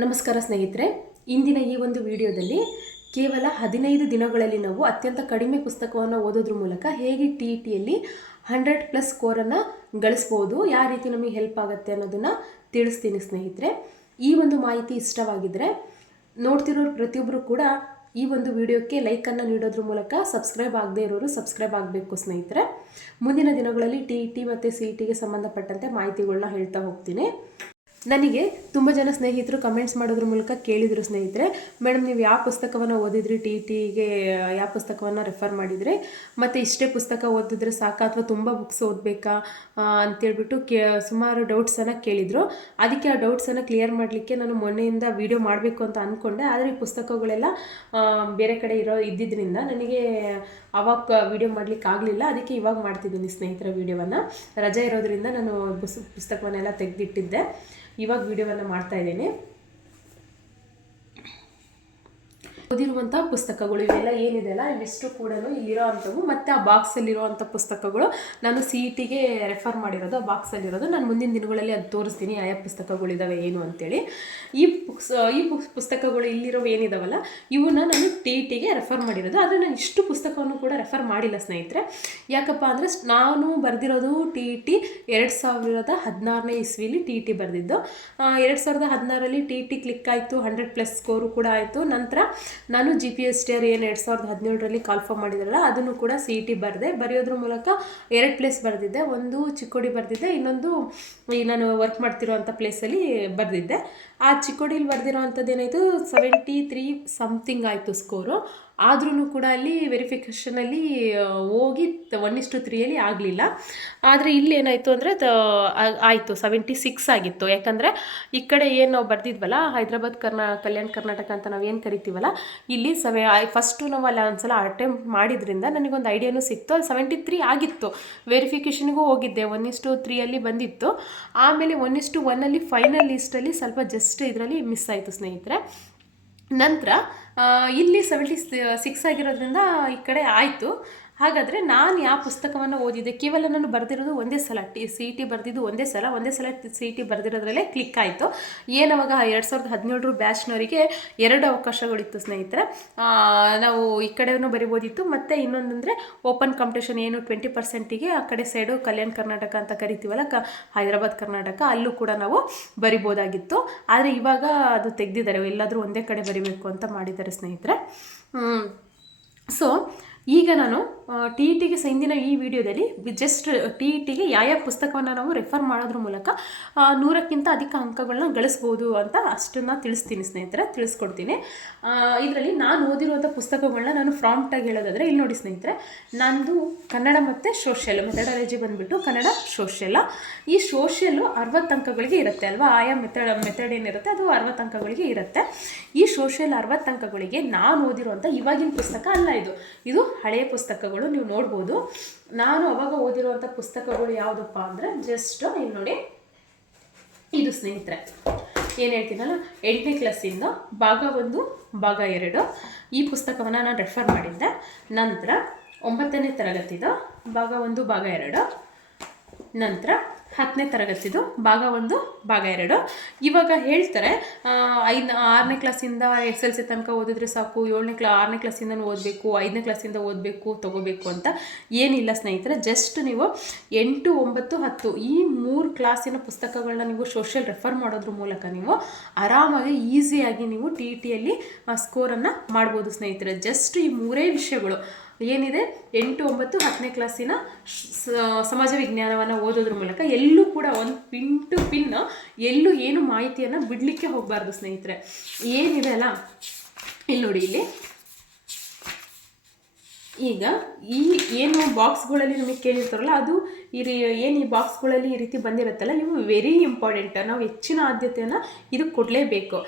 ನಮಸ್ಕಾರ ಸ್ನೇಹಿತರೆ, ಇಂದಿನ ಈ ಒಂದು ವಿಡಿಯೋದಲ್ಲಿ ಕೇವಲ ಹದಿನೈದು ದಿನಗಳಲ್ಲಿ ನಾವು ಅತ್ಯಂತ ಕಡಿಮೆ ಪುಸ್ತಕವನ್ನು ಓದೋದ್ರ ಮೂಲಕ ಹೇಗೆ ಟಿ ಇ ಟಿಯಲ್ಲಿ ಹಂಡ್ರೆಡ್ ಪ್ಲಸ್ ಸ್ಕೋರನ್ನು ಗಳಿಸ್ಬೋದು, ಯಾವ ರೀತಿ ನಮಗೆ ಹೆಲ್ಪ್ ಆಗುತ್ತೆ ಅನ್ನೋದನ್ನು ತಿಳಿಸ್ತೀನಿ ಸ್ನೇಹಿತರೆ. ಈ ಒಂದು ಮಾಹಿತಿ ಇಷ್ಟವಾಗಿದ್ದರೆ ನೋಡ್ತಿರೋರು ಪ್ರತಿಯೊಬ್ಬರು ಕೂಡ ಈ ಒಂದು ವಿಡಿಯೋಕ್ಕೆ ಲೈಕನ್ನು ನೀಡೋದ್ರ ಮೂಲಕ ಸಬ್ಸ್ಕ್ರೈಬ್ ಆಗದೇ ಇರೋರು ಸಬ್ಸ್ಕ್ರೈಬ್ ಆಗಬೇಕು ಸ್ನೇಹಿತರೆ. ಮುಂದಿನ ದಿನಗಳಲ್ಲಿ ಟಿ ಇ ಟಿ ಮತ್ತು ಸಿ ಇ ಟಿಗೆ ಸಂಬಂಧಪಟ್ಟಂತೆ ಮಾಹಿತಿಗಳನ್ನ ಹೇಳ್ತಾ ಹೋಗ್ತೀನಿ. ನನಗೆ ತುಂಬ ಜನ ಸ್ನೇಹಿತರು ಕಮೆಂಟ್ಸ್ ಮಾಡೋದ್ರ ಮೂಲಕ ಕೇಳಿದರು ಸ್ನೇಹಿತರೆ. ಮೇಡಮ್ ನೀವು ಯಾವ ಪುಸ್ತಕವನ್ನು ಓದಿದ್ರಿ? ಟಿ ಟಿಗೆ ಯಾವ ಪುಸ್ತಕವನ್ನು ರೆಫರ್ ಮಾಡಿದರೆ? ಮತ್ತು ಇಷ್ಟೇ ಪುಸ್ತಕ ಓದಿದ್ರೆ ಸಾಕಾ ಅಥವಾ ತುಂಬ ಬುಕ್ಸ್ ಓದಬೇಕಾ ಅಂತೇಳ್ಬಿಟ್ಟು ಕೇ, ಸುಮಾರು ಡೌಟ್ಸನ್ನು ಕೇಳಿದರು. ಅದಕ್ಕೆ ಆ ಡೌಟ್ಸನ್ನು ಕ್ಲಿಯರ್ ಮಾಡಲಿಕ್ಕೆ ನಾನು ಮೊನ್ನೆಯಿಂದ ವೀಡಿಯೋ ಮಾಡಬೇಕು ಅಂತ ಅಂದ್ಕೊಂಡೆ ಆದರೆ ಈ ಪುಸ್ತಕಗಳೆಲ್ಲ ಬೇರೆ ಕಡೆ ಇರೋ ಇದ್ದಿದ್ದರಿಂದ ನನಗೆ ಅವಾಗ ವೀಡಿಯೋ ಮಾಡ್ಲಿಕ್ಕೆ ಆಗಲಿಲ್ಲ. ಅದಕ್ಕೆ ಇವಾಗ ಮಾಡ್ತಿದ್ದೀನಿ ಸ್ನೇಹಿತರ ವೀಡಿಯೋವನ್ನು ರಜೆ ಇರೋದ್ರಿಂದ ನಾನು ಪುಸ್ ಪುಸ್ತಕವನ್ನೆಲ್ಲ ತೆಗೆದಿಟ್ಟಿದ್ದೆ. ಇವಾಗ ವಿಡಿಯೋವನ್ನು ಮಾಡ್ತಾ ಇದ್ದೀನಿ. ಓದಿರುವಂಥ ಪುಸ್ತಕಗಳು, ಇವೆಲ್ಲ ಏನಿದೆಯಲ್ಲ ಇವಿಷ್ಟು ಕೂಡ ಇಲ್ಲಿರೋ ಅಂಥವು. ಮತ್ತು ಆ ಬಾಕ್ಸಲ್ಲಿರೋ ಅಂಥ ಪುಸ್ತಕಗಳು ನಾನು ಸಿ ಇ ಟಿಗೆ ರೆಫರ್ ಮಾಡಿರೋದು, ಆ ಬಾಕ್ಸಲ್ಲಿರೋದು. ನಾನು ಮುಂದಿನ ದಿನಗಳಲ್ಲಿ ಅದು ತೋರಿಸ್ತೀನಿ, ಯಾವ ಪುಸ್ತಕಗಳಿದ್ದಾವೆ ಏನು ಅಂತೇಳಿ. ಈ ಬುಕ್ಸ್ ಈ ಬುಕ್ಸ್ ಪುಸ್ತಕಗಳು ಇಲ್ಲಿರೋ ಏನಿದಾವಲ್ಲ, ಇವನ್ನ ನಾನು ಟಿ ಇ ಟಿಗೆ ರೆಫರ್ ಮಾಡಿರೋದು. ಆದರೆ ನಾನು ಇಷ್ಟು ಪುಸ್ತಕವನ್ನು ಕೂಡ ರೆಫರ್ ಮಾಡಿಲ್ಲ, ಸ್ನೇಹಿತರೆ. ಯಾಕಪ್ಪ ಅಂದರೆ ನಾನು ಬರೆದಿರೋದು ಟಿ ಇ ಟಿ ಎರಡು ಸಾವಿರದ ಹದಿನಾರನೇ ಇಸ್ವಿಲಿ ಟಿ ಇ ಟಿ ಬರೆದಿದ್ದು. ಎರಡು ಸಾವಿರದ ಹದಿನಾರರಲ್ಲಿ ಟಿ ಇ ಟಿ ಕ್ಲಿಕ್ ಆಯಿತು ಹಂಡ್ರೆಡ್ ಪ್ಲಸ್ ಸ್ಕೋರು ಕೂಡ ಆಯಿತು. ನಂತರ ನಾನು G P S T R ಏನು ಎರಡು ಸಾವಿರದ ಹದಿನೇಳರಲ್ಲಿ ಕಾಲ್ಫಾರ್ಮ್ ಮಾಡಿದ್ರಲ್ಲ, ಅದನ್ನು ಕೂಡ ಸಿ ಇ ಟಿ ಬರೆದೆ. ಬರೆಯೋದ್ರ ಮೂಲಕ ಎರಡು ಪ್ಲೇಸ್ ಬರೆದಿದ್ದೆ. ಒಂದು ಚಿಕ್ಕೋಡಿ ಬರೆದಿದ್ದೆ, ಇನ್ನೊಂದು ಈ ನಾನು ವರ್ಕ್ ಮಾಡ್ತಿರೋ ಅಂಥ ಪ್ಲೇಸಲ್ಲಿ ಬರೆದಿದ್ದೆ. ಆ ಚಿಕ್ಕೋಡಿಲಿ ಬರೆದಿರೋ ಅಂಥದ್ದು ಏನಾಯಿತು? ಸೆವೆಂಟಿ ತ್ರೀ ಸಮಥಿಂಗ್ ಆಯಿತು ಸ್ಕೋರು ಆದ್ರೂ ಕೂಡ ಅಲ್ಲಿ ವೆರಿಫಿಕೇಷನಲ್ಲಿ ಹೋಗಿ ಒನ್ ಇಷ್ಟು ತ್ರೀಯಲ್ಲಿ ಆಗಲಿಲ್ಲ. ಆದರೆ ಇಲ್ಲಿ ಏನಾಯಿತು ಅಂದರೆ ಆಯಿತು ಸೆವೆಂಟಿ ಸಿಕ್ಸ್ ಆಗಿತ್ತು. ಯಾಕಂದರೆ ಈ ಕಡೆ ಏನು ನಾವು ಬರ್ದಿದ್ವಲ್ಲ, ಹೈದ್ರಾಬಾದ್ ಕರ್ನಾ, ಕಲ್ಯಾಣ ಕರ್ನಾಟಕ ಅಂತ ನಾವು ಏನು ಕರಿತೀವಲ್ಲ, ಇಲ್ಲಿ ಸವೆ ಫಸ್ಟು ನಾವು ಅಲ್ಲಿ ಒಂದ್ಸಲ ಅಟೆಂಪ್ಟ್ ಮಾಡಿದ್ರಿಂದ ನನಗೊಂದು ಐಡಿಯಾನೂ ಸಿಕ್ತು. ಅಲ್ಲಿ ಸೆವೆಂಟಿ ತ್ರೀ ಆಗಿತ್ತು ವೆರಿಫಿಕೇಷನ್ಗೂ ಹೋಗಿದ್ದೆ. ಒನ್ ಇಸ್ಟು ತ್ರೀಯಲ್ಲಿ ಬಂದಿತ್ತು. ಆಮೇಲೆ ಒನ್ ಇಸ್ಟು ಒನ್ನಲ್ಲಿ ಫೈನಲ್ ಲಿಸ್ಟಲ್ಲಿ ಸ್ವಲ್ಪ ಜಸ್ಟ್ ಇದರಲ್ಲಿ ಮಿಸ್ ಆಯಿತು ಸ್ನೇಹಿತರೆ. ನಂತರ ಇಲ್ಲಿ ಸೆವೆಂಟಿ ಸಿಕ್ಸ್ ಆಗಿರೋದ್ರಿಂದ ಈ ಕಡೆ ಆಯಿತು. ಹಾಗಾದರೆ ನಾನು ಯಾವ ಪುಸ್ತಕವನ್ನು ಓದಿದ್ದೆ ಕೇವಲ ನಾನು ಬರೆದಿರೋದು ಒಂದೇ ಸಲ ಟಿ ಸಿ ಟಿ ಬರೆದಿದ್ದು ಒಂದೇ ಸಲ ಒಂದೇ ಸಲ ಸಿ ಟಿ ಬರೆದಿರೋದ್ರಲ್ಲೇ ಕ್ಲಿಕ್ ಆಯಿತು. ಏನವಾಗ ಎರಡು ಸಾವಿರದ ಹದಿನೇಳರ ಬ್ಯಾಚ್ನವರಿಗೆ ಎರಡು ಅವಕಾಶಗಳಿತ್ತು ಸ್ನೇಹಿತರೆ. ನಾವು ಈ ಕಡೆಯೂ ಬರಿಬೋದಿತ್ತು. ಮತ್ತು ಇನ್ನೊಂದಂದರೆ ಓಪನ್ ಕಾಂಪಿಟೇಷನ್ ಏನು ಟ್ವೆಂಟಿ ಪರ್ಸೆಂಟಿಗೆ ಆ ಕಡೆ ಸೈಡು ಕಲ್ಯಾಣ ಕರ್ನಾಟಕ ಅಂತ ಕರಿತೀವಲ್ಲ, ಕ, ಹೈದರಾಬಾದ್, ಕರ್ನಾಟಕ, ಅಲ್ಲೂ ಕೂಡ ನಾವು ಬರಿಬೋದಾಗಿತ್ತು. ಆದರೆ ಇವಾಗ ಅದು ತೆಗೆದಿದ್ದಾರೆ. ಎಲ್ಲಾದರೂ ಒಂದೇ ಕಡೆ ಬರಿಬೇಕು ಅಂತ ಮಾಡಿದ್ದಾರೆ ಸ್ನೇಹಿತರೆ. ಸೊ ಈಗ ನಾನು ಟಿ ಇ ಟಿಗೆ ಸೈಂದಿನ ಈ ವಿಡಿಯೋದಲ್ಲಿ ಜಸ್ಟ್ ಟಿ ಇ ಟಿಗೆ ಯಾವ ಪುಸ್ತಕವನ್ನು ನಾವು ರೆಫರ್ ಮಾಡೋದ್ರ ಮೂಲಕ ನೂರಕ್ಕಿಂತ ಅಧಿಕ ಅಂಕಗಳನ್ನ ಗಳಿಸ್ಬೋದು ಅಂತ ಅಷ್ಟನ್ನು ತಿಳಿಸ್ತೀನಿ ಸ್ನೇಹಿತರೆ, ತಿಳಿಸ್ಕೊಡ್ತೀನಿ. ಇದರಲ್ಲಿ ನಾನು ಓದಿರುವಂಥ ಪುಸ್ತಕಗಳನ್ನ ನಾನು ಫ್ರಾಂಪ್ಟಾಗಿ ಹೇಳೋದಾದರೆ, ಇಲ್ಲಿ ನೋಡಿ ಸ್ನೇಹಿತರೆ, ನಂದು ಕನ್ನಡ ಮತ್ತು ಸೋಷಿಯಲ್ ಮೆಥಡಾಲಜಿ ಬಂದುಬಿಟ್ಟು ಕನ್ನಡ ಸೋಷಿಯಲ್ಲ ಈ ಸೋಷಿಯಲ್ಲು ಅರವತ್ತು ಅಂಕಗಳಿಗೆ ಇರುತ್ತೆ ಅಲ್ವಾ? ಆಯಾ ಮೆಥಡ್ ಮೆಥಡ್ ಏನಿರುತ್ತೆ ಅದು ಅರವತ್ತು ಅಂಕಗಳಿಗೆ ಇರುತ್ತೆ. ಈ ಸೋಷಿಯಲ್ ಅರವತ್ತು ಅಂಕಗಳಿಗೆ ನಾನು ಓದಿರುವಂಥ ಇವಾಗಿನ ಪುಸ್ತಕ ಅಲ್ಲ ಇದು. ಇದು ಹಳೆಯ ಪುಸ್ತಕಗಳು. ನೀವು ನೋಡ್ಬೋದು. ನಾನು ಅವಾಗ ಓದಿರುವಂಥ ಪುಸ್ತಕಗಳು ಯಾವುದಪ್ಪ ಅಂದರೆ ಜಸ್ಟ್ ಇಲ್ಲಿ ನೋಡಿ. ಇದು ಸ್ನೇಹಿತರೆ, ಏನು ಹೇಳ್ತೀನಲ್ಲ, ಎಂಟನೇ ಕ್ಲಾಸಿಂದ ಭಾಗ ಒಂದು, ಭಾಗ ಎರಡು ಈ ಪುಸ್ತಕವನ್ನು ನಾನು ರೆಫರ್ ಮಾಡಿದ್ದೆ. ನಂತರ ಒಂಬತ್ತನೇ ತರಗತಿದು ಭಾಗ ಒಂದು, ಭಾಗ ಎರಡು. ನಂತರ ಹತ್ತನೇ ತರಗತಿದು, ಭಾಗ ಒಂದು, ಭಾಗ ಎರಡು. ಇವಾಗ ಹೇಳ್ತಾರೆ ಐದು, ಆರನೇ ಕ್ಲಾಸಿಂದ ಎಸ್ ಎಲ್ ಸಿ ತನಕ ಓದಿದ್ರೆ ಸಾಕು, ಏಳನೇ ಕ್ಲಾ ಆರನೇ ಕ್ಲಾಸಿಂದನೂ ಓದಬೇಕು, ಐದನೇ ಕ್ಲಾಸಿಂದ ಓದಬೇಕು, ತೊಗೋಬೇಕು ಅಂತ ಏನಿಲ್ಲ ಸ್ನೇಹಿತರೆ. ಜಸ್ಟ್ ನೀವು ಎಂಟು, ಒಂಬತ್ತು, ಹತ್ತು ಈ ಮೂರು ಕ್ಲಾಸಿನ ಪುಸ್ತಕಗಳನ್ನ ನೀವು ಸೋಷಿಯಲ್ ರೆಫರ್ ಮಾಡೋದ್ರ ಮೂಲಕ ನೀವು ಆರಾಮಾಗಿ ಈಸಿಯಾಗಿ ನೀವು ಟಿ ಟಿಯಲ್ಲಿ ಸ್ಕೋರನ್ನು ಮಾಡ್ಬೋದು ಸ್ನೇಹಿತರೆ. ಜಸ್ಟ್ ಈ ಮೂರೇ ವಿಷಯಗಳು. ಏನಿದೆ? ಎಂಟು, ಒಂಬತ್ತು, ಹತ್ತನೇ ಕ್ಲಾಸಿನ ಸಮಾಜ ವಿಜ್ಞಾನವನ್ನು ಓದೋದ್ರ ಮೂಲಕ ಎಲ್ಲೂ ಕೂಡ ಒಂದು ಪಿನ್ ಟು ಪಿನ್ ಎಲ್ಲೂ ಏನು ಮಾಹಿತಿಯನ್ನು ಬಿಡಲಿಕ್ಕೆ ಹೋಗಬಾರ್ದು ಸ್ನೇಹಿತರೆ. ಏನಿದೆ ಅಲ್ಲ? ಇಲ್ಲಿ ನೋಡಿ, ಇಲ್ಲಿ ಈಗ ಈ ಏನು ಬಾಕ್ಸ್ಗಳಲ್ಲಿ ನಿಮಗೆ ಕೇಳಿರ್ತಾರಲ್ಲ, ಅದು ಈ ರೀ, ಏನು ಈ ಬಾಕ್ಸ್ಗಳಲ್ಲಿ ಈ ರೀತಿ ಬಂದಿರುತ್ತಲ್ಲ, ಇವು ವೆರಿ ಇಂಪಾರ್ಟೆಂಟ್ ನಾವು ಹೆಚ್ಚಿನ ಆದ್ಯತೆಯನ್ನು ಇದಕ್ಕೆ ಕೊಡಲೇಬೇಕು.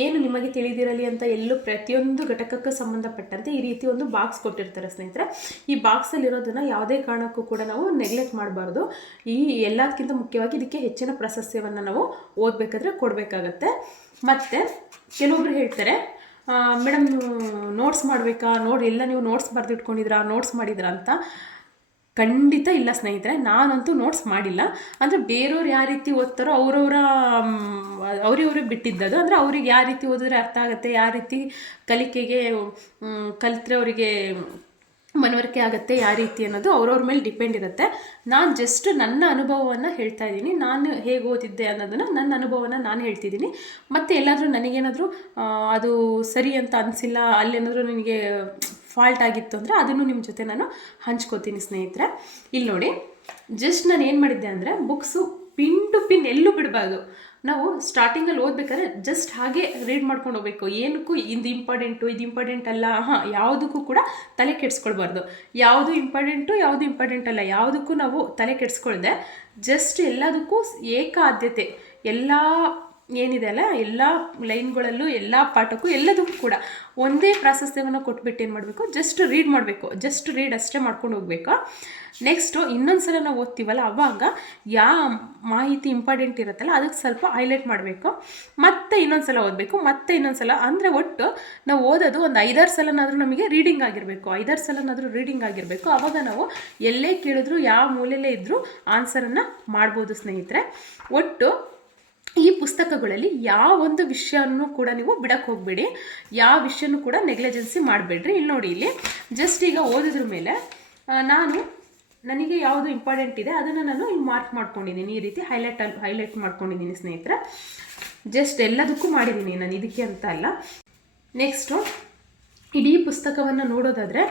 ಏನು ನಿಮಗೆ ತಿಳಿದಿರಲಿ ಅಂತ ಎಲ್ಲೂ ಪ್ರತಿಯೊಂದು ಘಟಕಕ್ಕೆ ಸಂಬಂಧಪಟ್ಟಂತೆ ಈ ರೀತಿ ಒಂದು ಬಾಕ್ಸ್ ಕೊಟ್ಟಿರ್ತಾರೆ ಸ್ನೇಹಿತರೆ. ಈ ಬಾಕ್ಸಲ್ಲಿರೋದನ್ನು ಯಾವುದೇ ಕಾರಣಕ್ಕೂ ಕೂಡ ನಾವು ನೆಗ್ಲೆಕ್ಟ್ ಮಾಡಬಾರ್ದು. ಈ ಎಲ್ಲದಕ್ಕಿಂತ ಮುಖ್ಯವಾಗಿ ಇದಕ್ಕೆ ಹೆಚ್ಚಿನ ಪ್ರಾಶಸ್ತ್ಯವನ್ನು ನಾವು ಓದಬೇಕಾದ್ರೆ ಕೊಡಬೇಕಾಗತ್ತೆ. ಮತ್ತು ಕೆಲವೊಬ್ರು ಹೇಳ್ತಾರೆ ಮೇಡಮ್ ನೋಟ್ಸ್ ಮಾಡಬೇಕಾ? ನೋಡಿ, ಎಲ್ಲ ನೀವು ನೋಟ್ಸ್ ಬರೆದಿಟ್ಕೊಂಡಿದ್ರಾ ನೋಟ್ಸ್ ಮಾಡಿದ್ರಾ ಅಂತ? ಖಂಡಿತ ಇಲ್ಲ ಸ್ನೇಹಿತರೆ, ನಾನಂತೂ ನೋಟ್ಸ್ ಮಾಡಿಲ್ಲ. ಅಂದರೆ ಬೇರೆಯವ್ರು ಯಾವ ರೀತಿ ಓದ್ತಾರೋ ಅವರವರ ಅವ್ರಿವ್ರಿಗೆ ಬಿಟ್ಟಿದ್ದದು ಅಂದರೆ ಅವ್ರಿಗೆ ಯಾವ ರೀತಿ ಓದಿದ್ರೆ ಅರ್ಥ ಆಗುತ್ತೆ? ಯಾವ ರೀತಿ ಕಲಿಕೆಗೆ ಕಲಿತರೆ ಅವರಿಗೆ ಮನವರಿಕೆ ಆಗುತ್ತೆ, ಯಾವ ರೀತಿ ಅನ್ನೋದು ಅವ್ರವ್ರ ಮೇಲೆ ಡಿಪೆಂಡ್ ಇರುತ್ತೆ. ನಾನು ಜಸ್ಟ್ ನನ್ನ ಅನುಭವವನ್ನು ಹೇಳ್ತಾ ಇದ್ದೀನಿ. ನಾನು ಹೇಗೆ ಓದಿದ್ದೆ ಅನ್ನೋದನ್ನು ನನ್ನ ಅನುಭವನ ನಾನು ಹೇಳ್ತಿದ್ದೀನಿ. ಮತ್ತು ಎಲ್ಲಾದರೂ ನನಗೇನಾದರೂ ಅದು ಸರಿ ಅಂತ ಅನಿಸಿಲ್ಲ ಅಲ್ಲೇನಾದರೂ ನನಗೆ ಫಾಲ್ಟ್ ಆಗಿತ್ತು ಅಂದರೆ ಅದನ್ನು ನಿಮ್ಮ ಜೊತೆ ನಾನು ಹಂಚ್ಕೋತೀನಿ ಸ್ನೇಹಿತರೆ. ಇಲ್ಲಿ ನೋಡಿ ಜಸ್ಟ್ ನಾನು ಏನು ಮಾಡಿದ್ದೆ ಅಂದರೆ ಬುಕ್ಸು ಪಿನ್ ಟು ಪಿನ್ ಎಲ್ಲೂ ಬಿಡಬಾರ್ದು. ನಾವು ಸ್ಟಾರ್ಟಿಂಗಲ್ಲಿ ಓದ್ಬೇಕಾದ್ರೆ ಜಸ್ಟ್ ಹಾಗೆ ರೀಡ್ ಮಾಡ್ಕೊಂಡು ಹೋಗ್ಬೇಕು. ಏನಕ್ಕೂ ಇದು ಇಂಪಾರ್ಟೆಂಟು ಇದು ಇಂಪಾರ್ಟೆಂಟ್ ಅಲ್ಲ, ಹಾಂ, ಯಾವುದಕ್ಕೂ ಕೂಡ ತಲೆ ಕೆಡಿಸ್ಕೊಳ್ಬಾರ್ದು. ಯಾವುದು ಇಂಪಾರ್ಟೆಂಟು ಯಾವುದು ಇಂಪಾರ್ಟೆಂಟ್ ಅಲ್ಲ, ಯಾವುದಕ್ಕೂ ನಾವು ತಲೆ ಕೆಡಿಸ್ಕೊಳ್ದೆ ಜಸ್ಟ್ ಎಲ್ಲದಕ್ಕೂ ಏಕ ಆದ್ಯತೆ ಎಲ್ಲ ಏನಿದೆ ಅಲ್ಲ, ಎಲ್ಲ ಲೈನ್ಗಳಲ್ಲೂ, ಎಲ್ಲ ಪಾಠಕ್ಕೂ, ಎಲ್ಲದಕ್ಕೂ ಕೂಡ ಒಂದೇ ಪ್ರಾಶಸ್ತ್ಯವನ್ನು ಕೊಟ್ಬಿಟ್ಟು ಏನು ಮಾಡಬೇಕು? ಜಸ್ಟ್ ರೀಡ್ ಮಾಡಬೇಕು. ಜಸ್ಟ್ ರೀಡ್ ಅಷ್ಟೇ ಮಾಡ್ಕೊಂಡು ಹೋಗ್ಬೇಕು? ನೆಕ್ಸ್ಟು ಇನ್ನೊಂದು ಸಲ ನಾವು ಓದ್ತೀವಲ್ಲ, ಅವಾಗ ಯಾವ ಮಾಹಿತಿ ಇಂಪಾರ್ಟೆಂಟ್ ಇರುತ್ತಲ್ಲ, ಅದಕ್ಕೆ ಸ್ವಲ್ಪ ಹೈಲೈಟ್ ಮಾಡಬೇಕು. ಮತ್ತೆ ಇನ್ನೊಂದು ಸಲ ಓದಬೇಕು, ಮತ್ತೆ ಇನ್ನೊಂದು ಸಲ ಅಂದರೆ ಒಟ್ಟು ನಾವು ಓದೋದು ಒಂದು ಐದಾರು ಸಲನಾದರೂ ನಮಗೆ ರೀಡಿಂಗ್ ಆಗಿರಬೇಕು. ಐದಾರು ಸಲನಾದರೂ ರೀಡಿಂಗ್ ಆಗಿರಬೇಕು. ಆವಾಗ ನಾವು ಎಲ್ಲೇ ಕೇಳಿದ್ರು, ಯಾವ ಮೂಲೆಯಲ್ಲೇ ಇದ್ದರೂ ಆನ್ಸರನ್ನು ಮಾಡ್ಬೋದು ಸ್ನೇಹಿತರೆ. ಒಟ್ಟು ಈ ಪುಸ್ತಕಗಳಲ್ಲಿ ಯಾವ ಒಂದು ವಿಷಯನೂ ಕೂಡ ನೀವು ಬಿಡಕ್ಕೆ ಹೋಗಬೇಡಿ. ಯಾವ ವಿಷಯನೂ ಕೂಡ ನೆಗ್ಲೆಜೆನ್ಸಿ ಮಾಡಬೇಡ್ರಿ. ಇಲ್ಲಿ ನೋಡಿ ಇಲ್ಲಿ, ಜಸ್ಟ್ ಈಗ ಓದಿದ್ರ ಮೇಲೆ ನಾನು ನನಗೆ ಯಾವುದು ಇಂಪಾರ್ಟೆಂಟ್ ಇದೆ, ಅದನ್ನು ನಾನು ಇಲ್ಲಿ ಮಾರ್ಕ್ ಮಾಡ್ಕೊಂಡಿದ್ದೀನಿ. ಈ ರೀತಿ ಹೈಲೈಟ್ ಹೈಲೈಟ್ ಮಾಡ್ಕೊಂಡಿದ್ದೀನಿ ಸ್ನೇಹಿತರೆ. ಜಸ್ಟ್ ಎಲ್ಲದಕ್ಕೂ ಮಾಡಿದ್ದೀನಿ ನಾನು, ಇದಕ್ಕೆ ಅಂತ ಅಲ್ಲ. ನೆಕ್ಸ್ಟು ಇಡೀ ಪುಸ್ತಕವನ್ನು ನೋಡೋದಾದರೆ,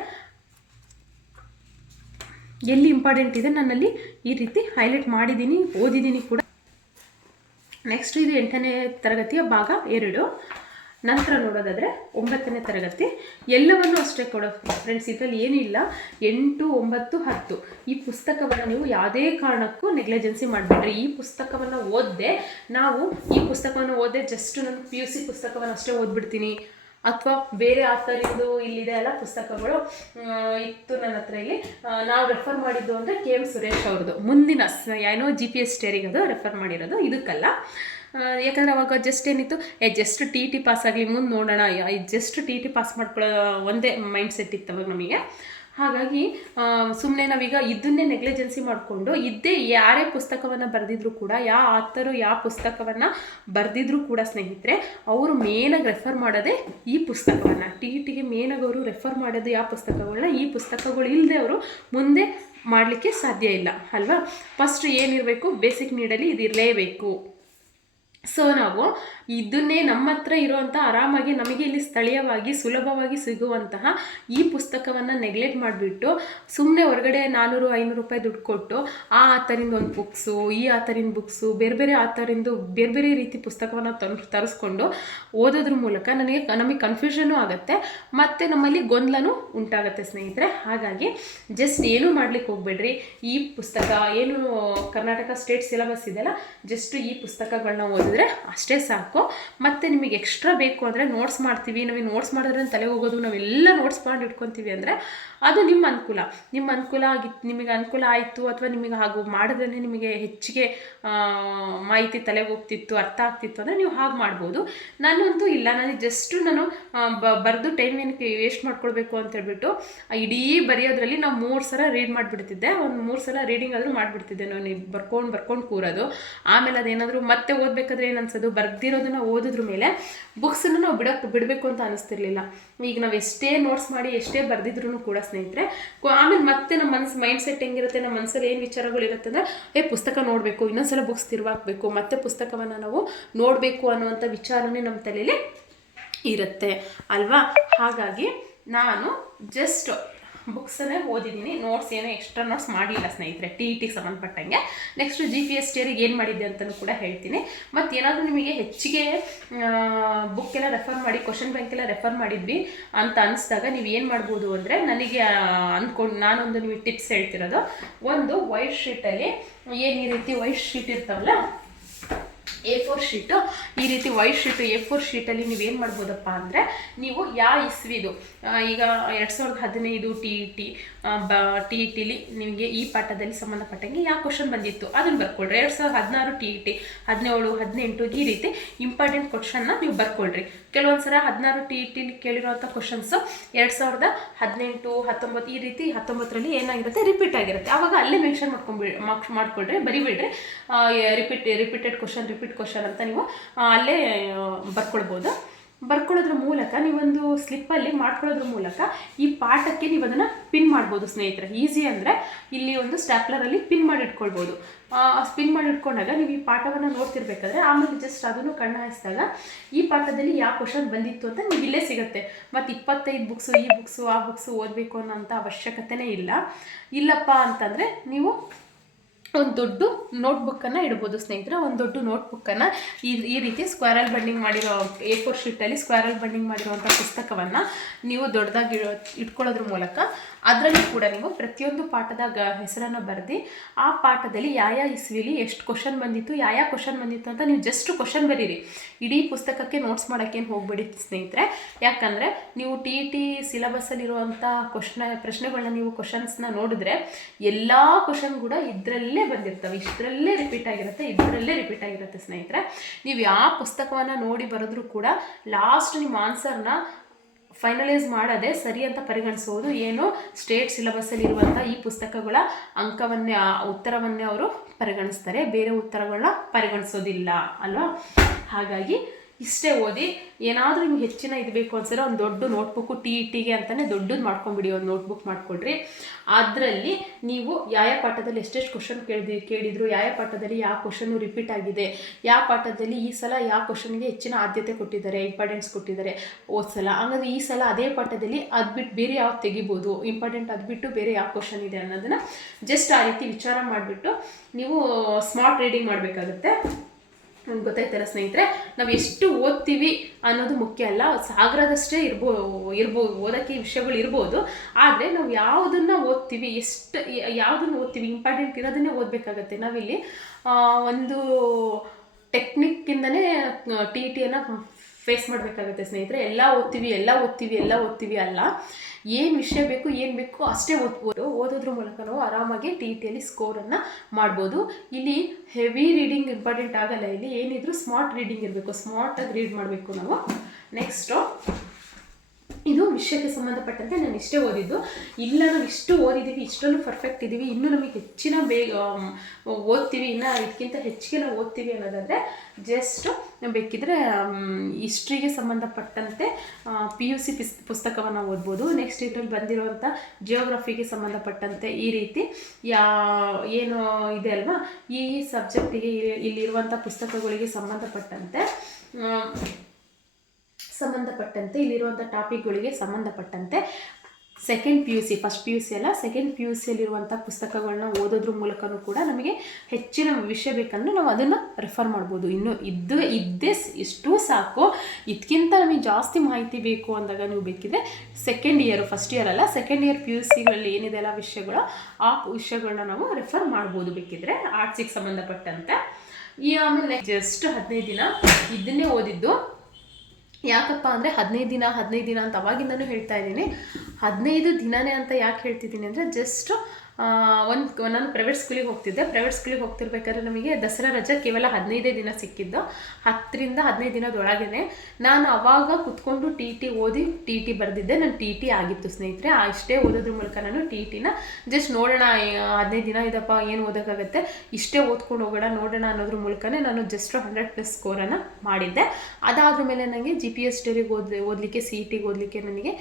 ಎಲ್ಲಿ ಇಂಪಾರ್ಟೆಂಟ್ ಇದೆ ನನ್ನಲ್ಲಿ ಈ ರೀತಿ ಹೈಲೈಟ್ ಮಾಡಿದ್ದೀನಿ, ಓದಿದ್ದೀನಿ ಕೂಡ. ನೆಕ್ಸ್ಟ್ ಇದು ಎಂಟನೇ ತರಗತಿಯ ಭಾಗ ಎರಡು. ನಂತರ ನೋಡೋದಾದರೆ ಒಂಬತ್ತನೇ ತರಗತಿ. ಎಲ್ಲವನ್ನೂ ಅಷ್ಟೇ ಕೊಡೋ ಫ್ರೆಂಡ್ಸ್ ಇದರಲ್ಲಿ ಏನೂ ಇಲ್ಲ. ಎಂಟು, ಒಂಬತ್ತು, ಹತ್ತು. ಈ ಪುಸ್ತಕವನ್ನು ನೀವು ಯಾವುದೇ ಕಾರಣಕ್ಕೂ ನೆಗ್ಲೆಜೆನ್ಸಿ ಮಾಡಬೇಡ್ರಿ. ಈ ಪುಸ್ತಕವನ್ನು ಓದದೆ, ನಾವು ಈ ಪುಸ್ತಕವನ್ನು ಓದದೆ ಜಸ್ಟ್ ನಾನು ಪಿ ಯು ಸಿ ಪುಸ್ತಕವನ್ನು ಅಷ್ಟೇ ಓದ್ಬಿಡ್ತೀನಿ. ಅಥವಾ ಬೇರೆ ಆಥರಿಂದು ಇಲ್ಲಿದೆ ಅಲ್ಲ ಪುಸ್ತಕಗಳು ಇತ್ತು ನನ್ನ ಹತ್ರ ಇಲ್ಲಿ. ನಾವು ರೆಫರ್ ಮಾಡಿದ್ದು ಅಂದರೆ ಕೆ ಎಂ ಸುರೇಶ್ ಅವ್ರದ್ದು. ಮುಂದಿನ ಏನೋ ಜಿ ಪಿ ಎಸ್ ಸ್ಟೇರಿಗೆ ಅದು ರೆಫರ್ ಮಾಡಿರೋದು, ಇದಕ್ಕಲ್ಲ. ಯಾಕಂದರೆ ಅವಾಗ ಜಸ್ಟ್ ಏನಿತ್ತು, ಏ ಜಸ್ಟ್ ಟಿ ಟಿ ಪಾಸ್ ಆಗಲಿ ಮುಂದೆ ನೋಡೋಣ ಜಸ್ಟ್ ಟಿ ಟಿ ಪಾಸ್ ಮಾಡ್ಕೊಳ್ಳೋ ಒಂದೇ ಮೈಂಡ್ ಸೆಟ್ ಇತ್ತು ಅವಾಗ ನಮಗೆ. ಹಾಗಾಗಿ ಸುಮ್ಮನೆ ನಾವೀಗ ಇದನ್ನೇ ನೆಗ್ಲೆಜೆನ್ಸಿ ಮಾಡಿಕೊಂಡು, ಇದ್ದೇ ಯಾರೇ ಪುಸ್ತಕವನ್ನು ಬರೆದಿದ್ರು ಕೂಡ ಯಾವ ಆತರು ಯಾವ ಪುಸ್ತಕವನ್ನು ಬರೆದಿದ್ರು ಕೂಡ ಸ್ನೇಹಿತರೆ, ಅವರು ಮೇನಾಗಿ ರೆಫರ್ ಮಾಡೋದೇ ಈ ಪುಸ್ತಕವನ್ನು. ಟಿ ಟಿಗೆ ಮೇನಾಗಿ ಅವರು ರೆಫರ್ ಮಾಡೋದು ಯಾವ ಪುಸ್ತಕಗಳನ್ನ ಈ ಪುಸ್ತಕಗಳು ಇಲ್ಲದೆ ಅವರು ಮುಂದೆ ಮಾಡಲಿಕ್ಕೆ ಸಾಧ್ಯ ಇಲ್ಲ, ಅಲ್ವಾ? ಫಸ್ಟ್ ಏನಿರಬೇಕು? ಬೇಸಿಕ್ ನೀಡಲಿ ಇದಿರಲೇಬೇಕು. ಸೊ ನಾವು ಇದನ್ನೇ ನಮ್ಮ ಹತ್ರ ಇರುವಂಥ ಆರಾಮಾಗಿ ನಮಗೆ ಇಲ್ಲಿ ಸ್ಥಳೀಯವಾಗಿ ಸುಲಭವಾಗಿ ಸಿಗುವಂತಹ ಈ ಪುಸ್ತಕವನ್ನು ನೆಗ್ಲೆಕ್ಟ್ ಮಾಡಿಬಿಟ್ಟು ಸುಮ್ಮನೆ ಹೊರಗಡೆ ನಾನ್ನೂರು ಐನೂರು ರೂಪಾಯಿ ದುಡ್ಡು ಕೊಟ್ಟು ಆ ಆತರಿಂದ ಒಂದು ಬುಕ್ಸು ಈ ಆಥರಿಂದ ಬುಕ್ಸು ಬೇರೆ ಬೇರೆ ಆತರಿಂದ ಬೇರೆ ಬೇರೆ ರೀತಿ ಪುಸ್ತಕವನ್ನು ತಂದು ತರಿಸ್ಕೊಂಡು ಓದೋದ್ರ ಮೂಲಕ ನನಗೆ ನಮಗೆ ಕನ್ಫ್ಯೂಷನೂ ಆಗುತ್ತೆ ಮತ್ತು ನಮ್ಮಲ್ಲಿ ಗೊಂದಲನೂ ಉಂಟಾಗುತ್ತೆ ಸ್ನೇಹಿತರೆ. ಹಾಗಾಗಿ ಜಸ್ಟ್ ಏನೂ ಮಾಡ್ಲಿಕ್ಕೆ ಹೋಗ್ಬೇಡ್ರಿ. ಈ ಪುಸ್ತಕ, ಏನು ಕರ್ನಾಟಕ ಸ್ಟೇಟ್ ಸಿಲೆಬಸ್ ಇದೆಯಲ್ಲ ಜಸ್ಟ್ ಈ ಪುಸ್ತಕಗಳನ್ನ ಓದಿದ್ರೆ ಅಷ್ಟೇ ಸಾಕು. ಮತ್ತು ನಿಮಗೆ ಎಕ್ಸ್ಟ್ರಾ ಬೇಕು ಅಂದರೆ ನೋಟ್ಸ್ ಮಾಡ್ತೀವಿ. ನಾವು ನೋಟ್ಸ್ ಮಾಡಿದ್ರೆ ತಲೆ ಹೋಗೋದು ನಾವೆಲ್ಲ ನೋಟ್ಸ್ ಮಾಡಿ ಇಟ್ಕೊತೀವಿ ಅಂದರೆ ಅದು ನಿಮ್ಮ ಅನುಕೂಲ. ನಿಮ್ಮ ಅನುಕೂಲ ಆಗಿತ್ತು ನಿಮಗೆ ಅನುಕೂಲ ಆಯಿತು ಅಥವಾ ನಿಮಗೆ ಹಾಗು ಮಾಡಿದ್ರೆ ನಿಮಗೆ ಹೆಚ್ಚಿಗೆ ಮಾಹಿತಿ ತಲೆಗೆ ಹೋಗ್ತಿತ್ತು, ಅರ್ಥ ಆಗ್ತಿತ್ತು ಅಂದರೆ ನೀವು ಹಾಗೆ ಮಾಡ್ಬೋದು. ನಾನಂತೂ ಇಲ್ಲ. ನನಗೆ ಜಸ್ಟ್ ನಾನು ಬರೆದು ಟೈಮ್ ಏನಕ್ಕೆ ವೇಸ್ಟ್ ಮಾಡ್ಕೊಳ್ಬೇಕು ಅಂತ ಹೇಳ್ಬಿಟ್ಟು, ಇಡೀ ಬರೆಯೋದ್ರಲ್ಲಿ ನಾವು ಮೂರು ಸಲ ರೀಡ್ ಮಾಡಿಬಿಡ್ತಿದ್ದೆ. ಒಂದು ಮೂರು ಸಲ ರೀಡಿಂಗ್ ಆದರೂ ಮಾಡಿಬಿಡ್ತಿದ್ದೆ. ನಾನು ಬರ್ಕೊಂಡು ಬರ್ಕೊಂಡು ಕೂರೋದು. ಆಮೇಲೆ ಅದೇನಾದರೂ ಮತ್ತೆ ಓದಬೇಕಾದ್ರೆ ಏನು ಅನ್ಸೋದು ಬರ್ದಿರೋದನ್ನ ಓದಿದ್ರ ಮೇಲೆ ಬುಕ್ಸನ್ನು ನಾವು ಬಿಡಕ್ಕೆ ಬಿಡಬೇಕು ಅಂತ ಅನಿಸ್ತಿರ್ಲಿಲ್ಲ. ಈಗ ನಾವು ಎಷ್ಟೇ ನೋಟ್ಸ್ ಮಾಡಿ ಎಷ್ಟೇ ಬರೆದಿದ್ರು ಕೂಡ ಸ್ನೇಹಿತರೆ ಆಮೇಲೆ ಮತ್ತೆ ನಮ್ಮ ಮನಸ್ಸು ಮೈಂಡ್ ಸೆಟ್ ಹೆಂಗಿರುತ್ತೆ ನಮ್ಮ ಮನಸ್ಸಲ್ಲಿ ಏನು ವಿಚಾರಗಳು ಇರುತ್ತೆ ಅಂದರೆ, ಏ, ಪುಸ್ತಕ ನೋಡಬೇಕು, ಇನ್ನೊಂದ್ಸಲ ಬುಕ್ಸ್ ತಿರುವಾಕಬೇಕು, ಮತ್ತೆ ಪುಸ್ತಕವನ್ನು ನಾವು ನೋಡಬೇಕು ಅನ್ನುವಂಥ ವಿಚಾರನೇ ನಮ್ಮ ತಲೆಯಲ್ಲಿ ಇರುತ್ತೆ. ಅಲ್ವಾ? ಹಾಗಾಗಿ ನಾನು ಜಸ್ಟ್ ಬುಕ್ಸನ್ನೇ ಓದಿದ್ದೀನಿ ನೋಟ್ಸ್ ಏನೋ ಎಕ್ಸ್ಟ್ರಾ ನೋಟ್ಸ್ ಮಾಡಲಿಲ್ಲ ಸ್ನೇಹಿತರೆ ಟಿ ಇ ಟಿಗೆ ಸಂಬಂಧಪಟ್ಟಂಗೆ. ನೆಕ್ಸ್ಟ್ ಜಿ ಪಿ ಎಸ್ ಟಿಯರಿಗೆ ಏನು ಮಾಡಿದ್ದೆ ಅಂತಲೂ ಕೂಡ ಹೇಳ್ತೀನಿ. ಮತ್ತು ಏನಾದರೂ ನಿಮಗೆ ಹೆಚ್ಚಿಗೆ ಬುಕ್ ಎಲ್ಲ ರೆಫರ್ ಮಾಡಿ ಕ್ವಶನ್ ಬ್ಯಾಂಕ್ ಎಲ್ಲ ರೆಫರ್ ಮಾಡಿದ್ವಿ ಅಂತ ಅನಿಸಿದಾಗ ನೀವು ಏನು ಮಾಡ್ಬೋದು ಅಂದರೆ ನನಗೆ ಅಂದ್ಕೊಂಡು ನಾನೊಂದು ನಿಮಗೆ ಟಿಪ್ಸ್ ಹೇಳ್ತಿರೋದು. ಒಂದು ವೈಟ್ ಶೀಟಲ್ಲಿ ಏನು ಈ ರೀತಿ ವೈಟ್ ಶೀಟ್ ಇರ್ತಾವಲ್ಲ ಎ ಫೋರ್ ಶೀಟು ಈ ರೀತಿ ವೈಟ್ ಶೀಟು ಎ ಫೋರ್ ಶೀಟಲ್ಲಿ ನೀವೇನು ಮಾಡ್ಬೋದಪ್ಪ ಅಂದರೆ ನೀವು ಯಾವ ಇಸ್ವಿದು ಈಗ ಎರಡು ಸಾವಿರದ ಹದಿನೈದು ಟಿ ಇ ಟಿ ಬ ಟಿ ಇ ಟಿಲಿ ನಿಮಗೆ ಈ ಪಾಠದಲ್ಲಿ ಸಂಬಂಧಪಟ್ಟಂಗೆ ಯಾವ ಕ್ವಶನ್ ಬಂದಿತ್ತು. ಅದನ್ನು ಬರ್ಕೊಳ್ರಿ. ಎರಡು ಸಾವಿರದ ಹದಿನಾರು ಟಿ ಇ ಟಿ ಹದಿನೇಳು, ಹದಿನೆಂಟು ಈ ರೀತಿ ಇಂಪಾರ್ಟೆಂಟ್ ಕ್ವಶನ್ನ ನೀವು ಬರ್ಕೊಳ್ರಿ. ಕೆಲವೊಂದು ಸಲ ಹದಿನಾರು ಟಿ ಇ ಟಿಲಿ ಕೇಳಿರೋಂಥ ಕ್ವಶನ್ಸು ಎರಡು ಸಾವಿರದ ಹದಿನೆಂಟು, ಹತ್ತೊಂಬತ್ತು ಈ ರೀತಿ ಹತ್ತೊಂಬತ್ತರಲ್ಲಿ ಏನಾಗಿರುತ್ತೆ? ರಿಪೀಟ್ ಆಗಿರುತ್ತೆ. ಆವಾಗ ಅಲ್ಲೇ ಮೆನ್ಷನ್ ಮಾಡ್ಕೊಂಡ್ಬಿಡಿ ಮಾರ್ಕ್ಸ್ ಮಾಡ್ಕೊಳ್ರಿ, ಬರಿಬಿಡ್ರಿ. Repeat repeated question repeat question ಅಂತ ನೀವು ಅಲ್ಲೇ ಬರ್ಕೊಳ್ಬೋದು. ಬರ್ಕೊಳ್ಳೋದ್ರ ಮೂಲಕ ನೀವೊಂದು ಸ್ಲಿಪ್ಪಲ್ಲಿ ಮಾಡ್ಕೊಳ್ಳೋದ್ರ ಮೂಲಕ ಈ ಪಾಠಕ್ಕೆ ನೀವು ಅದನ್ನು ಪಿನ್ ಮಾಡ್ಬೋದು ಸ್ನೇಹಿತರೆ. ಈಸಿ ಅಂದರೆ ಇಲ್ಲಿ ಒಂದು ಸ್ಟ್ಯಾಪ್ಲರಲ್ಲಿ ಪಿನ್ ಮಾಡಿ ಇಟ್ಕೊಳ್ಬೋದು. ಪಿನ್ ಮಾಡಿ ಇಟ್ಕೊಂಡಾಗ ನೀವು ಈ ಪಾಠವನ್ನು ನೋಡ್ತಿರ್ಬೇಕಾದ್ರೆ ಆಮೇಲೆ ಜಸ್ಟ್ ಅದನ್ನು ಕಣ್ಣು ಹಾಯಿಸಿದಾಗ ಈ ಪಾಠದಲ್ಲಿ ಯಾವ ಕ್ವಶನ್ ಬಂದಿತ್ತು ಅಂತ ನಿಮ್ಗೆ ಇಲ್ಲೇ ಸಿಗುತ್ತೆ. ಮತ್ತು ಇಪ್ಪತ್ತೈದು ಬುಕ್ಸು ಈ ಬುಕ್ಸು ಆ ಬುಕ್ಸು ಓದಬೇಕು ಅನ್ನೋಂಥ ಅವಶ್ಯಕತೆನೇ ಇಲ್ಲ. ಇಲ್ಲಪ್ಪ ಅಂತಂದರೆ ನೀವು ಒಂದು ದೊಡ್ಡ ನೋಟ್ಬುಕ್ಕನ್ನು ಇಡ್ಬೋದು ಸ್ನೇಹಿತರೆ, ಒಂದು ದೊಡ್ಡ ನೋಟ್ಬುಕ್ಕನ್ನು ಈ ಈ ರೀತಿ ಸ್ಕ್ವಾರಲ್ ಬಂಡಿಂಗ್ ಮಾಡಿರೋ ಎ ಫೋರ್ ಶೀಟಲ್ಲಿ ಸ್ಕ್ವಾರಲ್ ಬಂಡಿಂಗ್ ಮಾಡಿರುವಂಥ ಪುಸ್ತಕವನ್ನು ನೀವು ದೊಡ್ಡದಾಗಿ ಇಟ್ಕೊಳ್ಳೋದ್ರ ಮೂಲಕ ಅದರಲ್ಲಿ ಕೂಡ ನೀವು ಪ್ರತಿಯೊಂದು ಪಾಠದ ಗ ಹೆಸರನ್ನು ಬರೆದು, ಆ ಪಾಠದಲ್ಲಿ ಯಾವ ಇಸ್ವಿಲಿ ಎಷ್ಟು ಕ್ವಶನ್ ಬಂದಿತ್ತು, ಯಾವ ಕ್ವಶನ್ ಬಂದಿತ್ತು ಅಂತ ನೀವು ಜಸ್ಟ್ ಕ್ವಶನ್ ಬರೀರಿ. ಇಡೀ ಪುಸ್ತಕಕ್ಕೆ ನೋಟ್ಸ್ ಮಾಡೋಕ್ಕೇನು ಹೋಗ್ಬೇಡಿ ಸ್ನೇಹಿತರೆ. ಯಾಕಂದರೆ ನೀವು ಟಿ ಟಿ ಸಿಲೆಬಸ್ಸಲ್ಲಿರುವಂಥ ಕ್ವಶನ ಪ್ರಶ್ನೆಗಳನ್ನ ನೀವು ಕ್ವಶನ್ಸ್ನ ನೋಡಿದ್ರೆ ಎಲ್ಲ ಕ್ವಶನ್ ಕೂಡ ಇದರಲ್ಲೇ ಬಂದಿರ್ತವೆ, ಇಷ್ಟರಲ್ಲೇ ರಿಪೀಟ್ ಆಗಿರುತ್ತೆ, ಇದರಲ್ಲೇ ರಿಪೀಟ್ ಆಗಿರುತ್ತೆ ಸ್ನೇಹಿತರೆ. ನೀವು ಯಾವ ಪುಸ್ತಕವನ್ನು ನೋಡಿ ಬರೆದ್ರೂ ಕೂಡ ಲಾಸ್ಟ್ ನಿಮ್ಮ ಆನ್ಸರ್ನ ಫೈನಲೈಸ್ ಮಾಡದೆ ಸರಿ ಅಂತ ಪರಿಗಣಿಸುವುದು ಏನು ಸ್ಟೇಟ್ ಸಿಲೆಬಸ್ಸಲ್ಲಿ ಇರುವಂಥ ಈ ಪುಸ್ತಕಗಳ ಅಂಕವನ್ನೇ ಉತ್ತರವನ್ನೇ ಅವರು ಪರಿಗಣಿಸ್ತಾರೆ. ಬೇರೆ ಉತ್ತರಗಳನ್ನ ಪರಿಗಣಿಸೋದಿಲ್ಲ, ಅಲ್ವಾ? ಹಾಗಾಗಿ ಇಷ್ಟೇ ಓದಿ, ಏನಾದರೂ ನಿಮ್ಗೆ ಹೆಚ್ಚಿನ ಇದು ಬೇಕು ಅನ್ಸಿದ್ರೆ ಒಂದು ದೊಡ್ಡ ನೋಟ್ಬುಕ್ಕು ಟಿ ಇ ಟಿಗೆ ಅಂತಲೇ ದೊಡ್ಡದು ಮಾಡ್ಕೊಂಬಿಡಿ, ಒಂದು ನೋಟ್ಬುಕ್ ಮಾಡ್ಕೊಳ್ರಿ. ಅದರಲ್ಲಿ ನೀವು ಯಾವ ಪಾಠದಲ್ಲಿ ಎಷ್ಟೆಷ್ಟು ಕ್ವಶನ್ ಕೇಳಿದಿ, ಕೇಳಿದ್ರು, ಯಾವ ಪಾಠದಲ್ಲಿ ಯಾವ ಕ್ವಶನ್ನು ರಿಪೀಟ್ ಆಗಿದೆ, ಯಾವ ಪಾಠದಲ್ಲಿ ಈ ಸಲ ಯಾವ ಕ್ವಶನ್ಗೆ ಹೆಚ್ಚಿನ ಆದ್ಯತೆ ಕೊಟ್ಟಿದ್ದಾರೆ ಇಂಪಾರ್ಟೆನ್ಸ್ ಕೊಟ್ಟಿದ್ದಾರೆ ಸಲ. ಹಂಗಾದ್ರೆ ಈ ಸಲ ಅದೇ ಪಾಠದಲ್ಲಿ ಅದು ಬಿಟ್ಟು ಬೇರೆ ಯಾವ್ದು ತೆಗಿಬೋದು ಇಂಪಾರ್ಟೆಂಟ್ ಅದು ಬಿಟ್ಟು ಬೇರೆ ಯಾವ ಕ್ವಶನ್ ಇದೆ ಅನ್ನೋದನ್ನು ಜಸ್ಟ್ ಆ ರೀತಿ ವಿಚಾರ ಮಾಡಿಬಿಟ್ಟು ನೀವು ಸ್ಮಾರ್ಟ್ ರೀಡಿಂಗ್ ಮಾಡಬೇಕಾಗುತ್ತೆ. ಗೊತ್ತಾಯ್ತಲ್ಲ ಸ್ನೇಹಿತರೆ, ನಾವು ಎಷ್ಟು ಓದ್ತೀವಿ ಅನ್ನೋದು ಮುಖ್ಯ ಅಲ್ಲ. ಸಾಗರದಷ್ಟೇ ಇರ್ಬೋ ಇರ್ಬೋದು ಓದೋಕ್ಕೆ ವಿಷಯಗಳು ಇರ್ಬೋದು. ಆದರೆ ನಾವು ಯಾವುದನ್ನು ಓದ್ತೀವಿ, ಎಷ್ಟು, ಯಾವುದನ್ನು ಓದ್ತೀವಿ ಇಂಪಾರ್ಟೆಂಟ್ ಇರೋದನ್ನೇ ಓದಬೇಕಾಗತ್ತೆ. ನಾವಿಲ್ಲಿ ಒಂದು ಟೆಕ್ನಿಕ್ಕಿಂದನೇ ಟಿ ಟಿಯನ್ನು ಫೇಸ್ ಮಾಡಬೇಕಾಗುತ್ತೆ ಸ್ನೇಹಿತರೆ. ಎಲ್ಲ ಓದ್ತೀವಿ ಎಲ್ಲ ಓದ್ತೀವಿ ಎಲ್ಲ ಓದ್ತೀವಿ ಅಲ್ಲ. ಏನು ವಿಷಯ ಬೇಕು, ಏನು ಬೇಕು ಅಷ್ಟೇ ಓದ್ಬೋದು. ಓದೋದ್ರ ಮೂಲಕ ನಾವು ಆರಾಮಾಗಿ ಟಿ ಟಿಯಲ್ಲಿ ಸ್ಕೋರನ್ನು ಮಾಡ್ಬೋದು. ಇಲ್ಲಿ ಹೆವಿ ರೀಡಿಂಗ್ ಇಂಪಾರ್ಟೆಂಟ್ ಆಗಲ್ಲ. ಇಲ್ಲಿ ಏನಿದ್ರು ಸ್ಮಾರ್ಟ್ ರೀಡಿಂಗ್ ಇರಬೇಕು. ಸ್ಮಾರ್ಟಾಗಿ ರೀಡ್ ಮಾಡಬೇಕು ನಾವು. ನೆಕ್ಸ್ಟು ಇದು ವಿಷಯಕ್ಕೆ ಸಂಬಂಧಪಟ್ಟಂತೆ ನಾನು ಇಷ್ಟೇ ಓದಿದ್ದು. ಇಲ್ಲ ನಾವು ಇಷ್ಟು ಓದಿದ್ದೀವಿ ಇಷ್ಟೊಂದು ಪರ್ಫೆಕ್ಟ್ ಇದ್ದೀವಿ ಇನ್ನೂ ನಮಗೆ ಹೆಚ್ಚಿನ ಬೇಗ ಓದ್ತೀವಿ, ಇನ್ನು ಇದಕ್ಕಿಂತ ಹೆಚ್ಚಿಗೆ ನಾವು ಓದ್ತೀವಿ ಅನ್ನೋದಾದರೆ ಜಸ್ಟ್ ಬೇಕಿದ್ರೆ ಹಿಸ್ಟ್ರಿಗೆ ಸಂಬಂಧಪಟ್ಟಂತೆ ಪಿ ಯು ಸಿ ಪಿಸ್, ಪುಸ್ತಕವನ್ನು ಓದ್ಬೋದು. ನೆಕ್ಸ್ಟ್ ಇದರಲ್ಲಿ ಬಂದಿರುವಂಥ ಜಿಯೋಗ್ರಫಿಗೆ ಸಂಬಂಧಪಟ್ಟಂತೆ ಈ ರೀತಿ, ಯಾ, ಏನು ಇದೆ ಅಲ್ವಾ? ಈ ಸಬ್ಜೆಕ್ಟಿಗೆ ಇಲ್ಲಿರುವಂಥ ಪುಸ್ತಕಗಳಿಗೆ ಸಂಬಂಧಪಟ್ಟಂತೆ ಸಂಬಂಧಪಟ್ಟಂತೆ ಇಲ್ಲಿರುವಂಥ ಟಾಪಿಕ್ಗಳಿಗೆ ಸಂಬಂಧಪಟ್ಟಂತೆ second P U C first P U C ಅಲ್ಲ ಸೆಕೆಂಡ್ ಪಿ ಯು ಸಿಯಲ್ಲಿರುವಂಥ ಪುಸ್ತಕಗಳನ್ನ ಓದೋದ್ರ ಮೂಲಕನೂ ಕೂಡ ನಮಗೆ ಹೆಚ್ಚಿನ ವಿಷಯ ಬೇಕಂದ್ರೆ ನಾವು ಅದನ್ನು ರೆಫರ್ ಮಾಡ್ಬೋದು. ಇನ್ನು ಇದ್ದು, ಇದ್ದೇ ಇಷ್ಟೂ ಸಾಕು. ಇದಕ್ಕಿಂತ ನಮಗೆ ಜಾಸ್ತಿ ಮಾಹಿತಿ ಬೇಕು ಅಂದಾಗ ನೀವು ಬೇಕಿದ್ರೆ ಸೆಕೆಂಡ್ ಇಯರ್ ಫಸ್ಟ್ ಇಯರ್ ಅಲ್ಲ ಸೆಕೆಂಡ್ ಇಯರ್ ಪಿ ಯು ಸಿಗಳಲ್ಲಿ ಏನಿದೆ ಅಲ್ಲ ವಿಷಯಗಳು, ಆ ವಿಷಯಗಳನ್ನ ನಾವು ರೆಫರ್ ಮಾಡ್ಬೋದು ಬೇಕಿದ್ರೆ ಆರ್ಟ್ಸಿಗೆ ಸಂಬಂಧಪಟ್ಟಂತೆ. ಈ ಆಮೇಲೆ ಜಸ್ಟ್ ಹದಿನೈದು ದಿನ ಇದನ್ನೇ ಓದಿದ್ದು. ಯಾಕಪ್ಪ ಅಂದರೆ ಹದಿನೈದು ದಿನ ಹದಿನೈದು ದಿನ ಅಂತ ಅವಾಗಿಂದನೂ ಹೇಳ್ತಾ ಇದ್ದೀನಿ. ಹದಿನೈದು ದಿನನೇ ಅಂತ ಯಾಕೆ ಹೇಳ್ತಿದ್ದೀನಿ ಅಂದರೆ ಜಸ್ಟ್ ಒಂದು ನಾನು ಪ್ರೈವೇಟ್ ಸ್ಕೂಲಿಗೆ ಹೋಗ್ತಿದ್ದೆ. ಪ್ರೈವೇಟ್ ಸ್ಕೂಲಿಗೆ ಹೋಗ್ತಿರ್ಬೇಕಾದ್ರೆ ನಮಗೆ ದಸರಾ ರಜೆ ಕೇವಲ ಹದಿನೈದೇ ದಿನ ಸಿಕ್ಕಿದ್ದು. ಹತ್ತರಿಂದ ಹದಿನೈದು ದಿನದೊಳಗೇ ನಾನು ಅವಾಗ ಕುತ್ಕೊಂಡು ಟಿ ಟಿ ಓದಿ ಟಿ ಟಿ ಬರೆದಿದ್ದೆ. ನಾನು ಟಿ ಟಿ ಆಗಿತ್ತು ಸ್ನೇಹಿತರೆ. ಅಷ್ಟೇ ಓದೋದ್ರ ಮೂಲಕ ನಾನು ಟಿ ಟಿನ ಜಸ್ಟ್ ನೋಡೋಣ ಹದಿನೈದು ದಿನ ಇದಪ್ಪ, ಏನು ಓದೋಕ್ಕಾಗತ್ತೆ? ಇಷ್ಟೇ ಓದ್ಕೊಂಡು ಹೋಗೋಣ, ನೋಡೋಣ ಅನ್ನೋದ್ರ ಮೂಲಕನೇ ನಾನು ಜಸ್ಟ್ ಹಂಡ್ರೆಡ್ ಪ್ಲಸ್ ಸ್ಕೋರನ್ನು ಮಾಡಿದ್ದೆ. ಅದಾದ ಮೇಲೆ ನನಗೆ ಜಿ ಪಿ ಎಸ್ ಟಿಗೆ ಓದ್ ಓದಲಿಕ್ಕೆ ಸಿ ಇ ಟಿಗೆ ಓದಲಿಕ್ಕೆ ನನಗೆ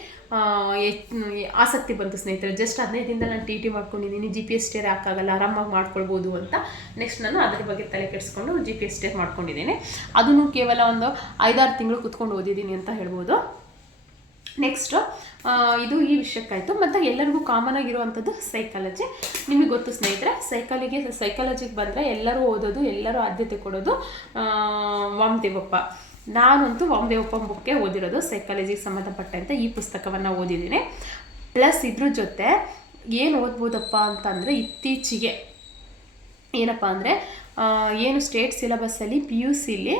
ಆಸಕ್ತಿ ಬಂತು ಸ್ನೇಹಿತರೆ. ಜಸ್ಟ್ ಹದಿನೈದಿಂದ ನಾನು ಟಿ ಟಿ ಮಾಡ್ಕೊಂಡಿದ್ದೀನಿ ಜಿ ಪಿ ಎಸ್ ಸ್ಟೇರ್ ಹಾಕಾಗಲ್ಲ ಆರಾಮಾಗಿ ಮಾಡ್ಕೊಳ್ಬೋದು ಅಂತ ನೆಕ್ಸ್ಟ್ ನಾನು ಅದ್ರ ಬಗ್ಗೆ ತಲೆ ಕೆಡಿಸ್ಕೊಂಡು ಜಿ ಪಿ ಎಸ್ ಸ್ಟೇರ್ ಮಾಡ್ಕೊಂಡಿದ್ದೀನಿ. ಅದನ್ನು ಕೇವಲ ಒಂದು ಐದಾರು ತಿಂಗಳು ಕುತ್ಕೊಂಡು ಓದಿದ್ದೀನಿ ಅಂತ ಹೇಳ್ಬೋದು. ನೆಕ್ಸ್ಟು ಇದು ಈ ವಿಷಯಕ್ಕಾಯಿತು. ಮತ್ತು ಎಲ್ಲರಿಗೂ ಕಾಮನ್ ಆಗಿರುವಂಥದ್ದು ಸೈಕಾಲಜಿ ನಿಮಗೆ ಗೊತ್ತು ಸ್ನೇಹಿತರೆ ಸೈಕಾಲಿಗೆ ಸೈಕಾಲಜಿಗೆ ಬಂದರೆ ಎಲ್ಲರೂ ಓದೋದು, ಎಲ್ಲರೂ ಆದ್ಯತೆ ಕೊಡೋದು ವಾಮದೇವಪ್ಪ. ನಾನಂತೂ ವಾಮದೇವಪ್ಪ ಬುಕ್ಕೆ ಓದಿರೋದು ಸೈಕಾಲಜಿಗೆ ಸಂಬಂಧಪಟ್ಟಂತೆ ಈ ಪುಸ್ತಕವನ್ನು ಓದಿದ್ದೀನಿ. ಪ್ಲಸ್ ಇದ್ರ ಜೊತೆ ಏನು ಓದ್ಬೋದಪ್ಪ ಅಂತಂದರೆ ಇತ್ತೀಚೆಗೆ. ಏನಪ್ಪ ಅಂದರೆ ಏನು ಸ್ಟೇಟ್ ಸಿಲೆಬಸ್ಸಲ್ಲಿ ಪಿ ಯು ಸಿಲಿ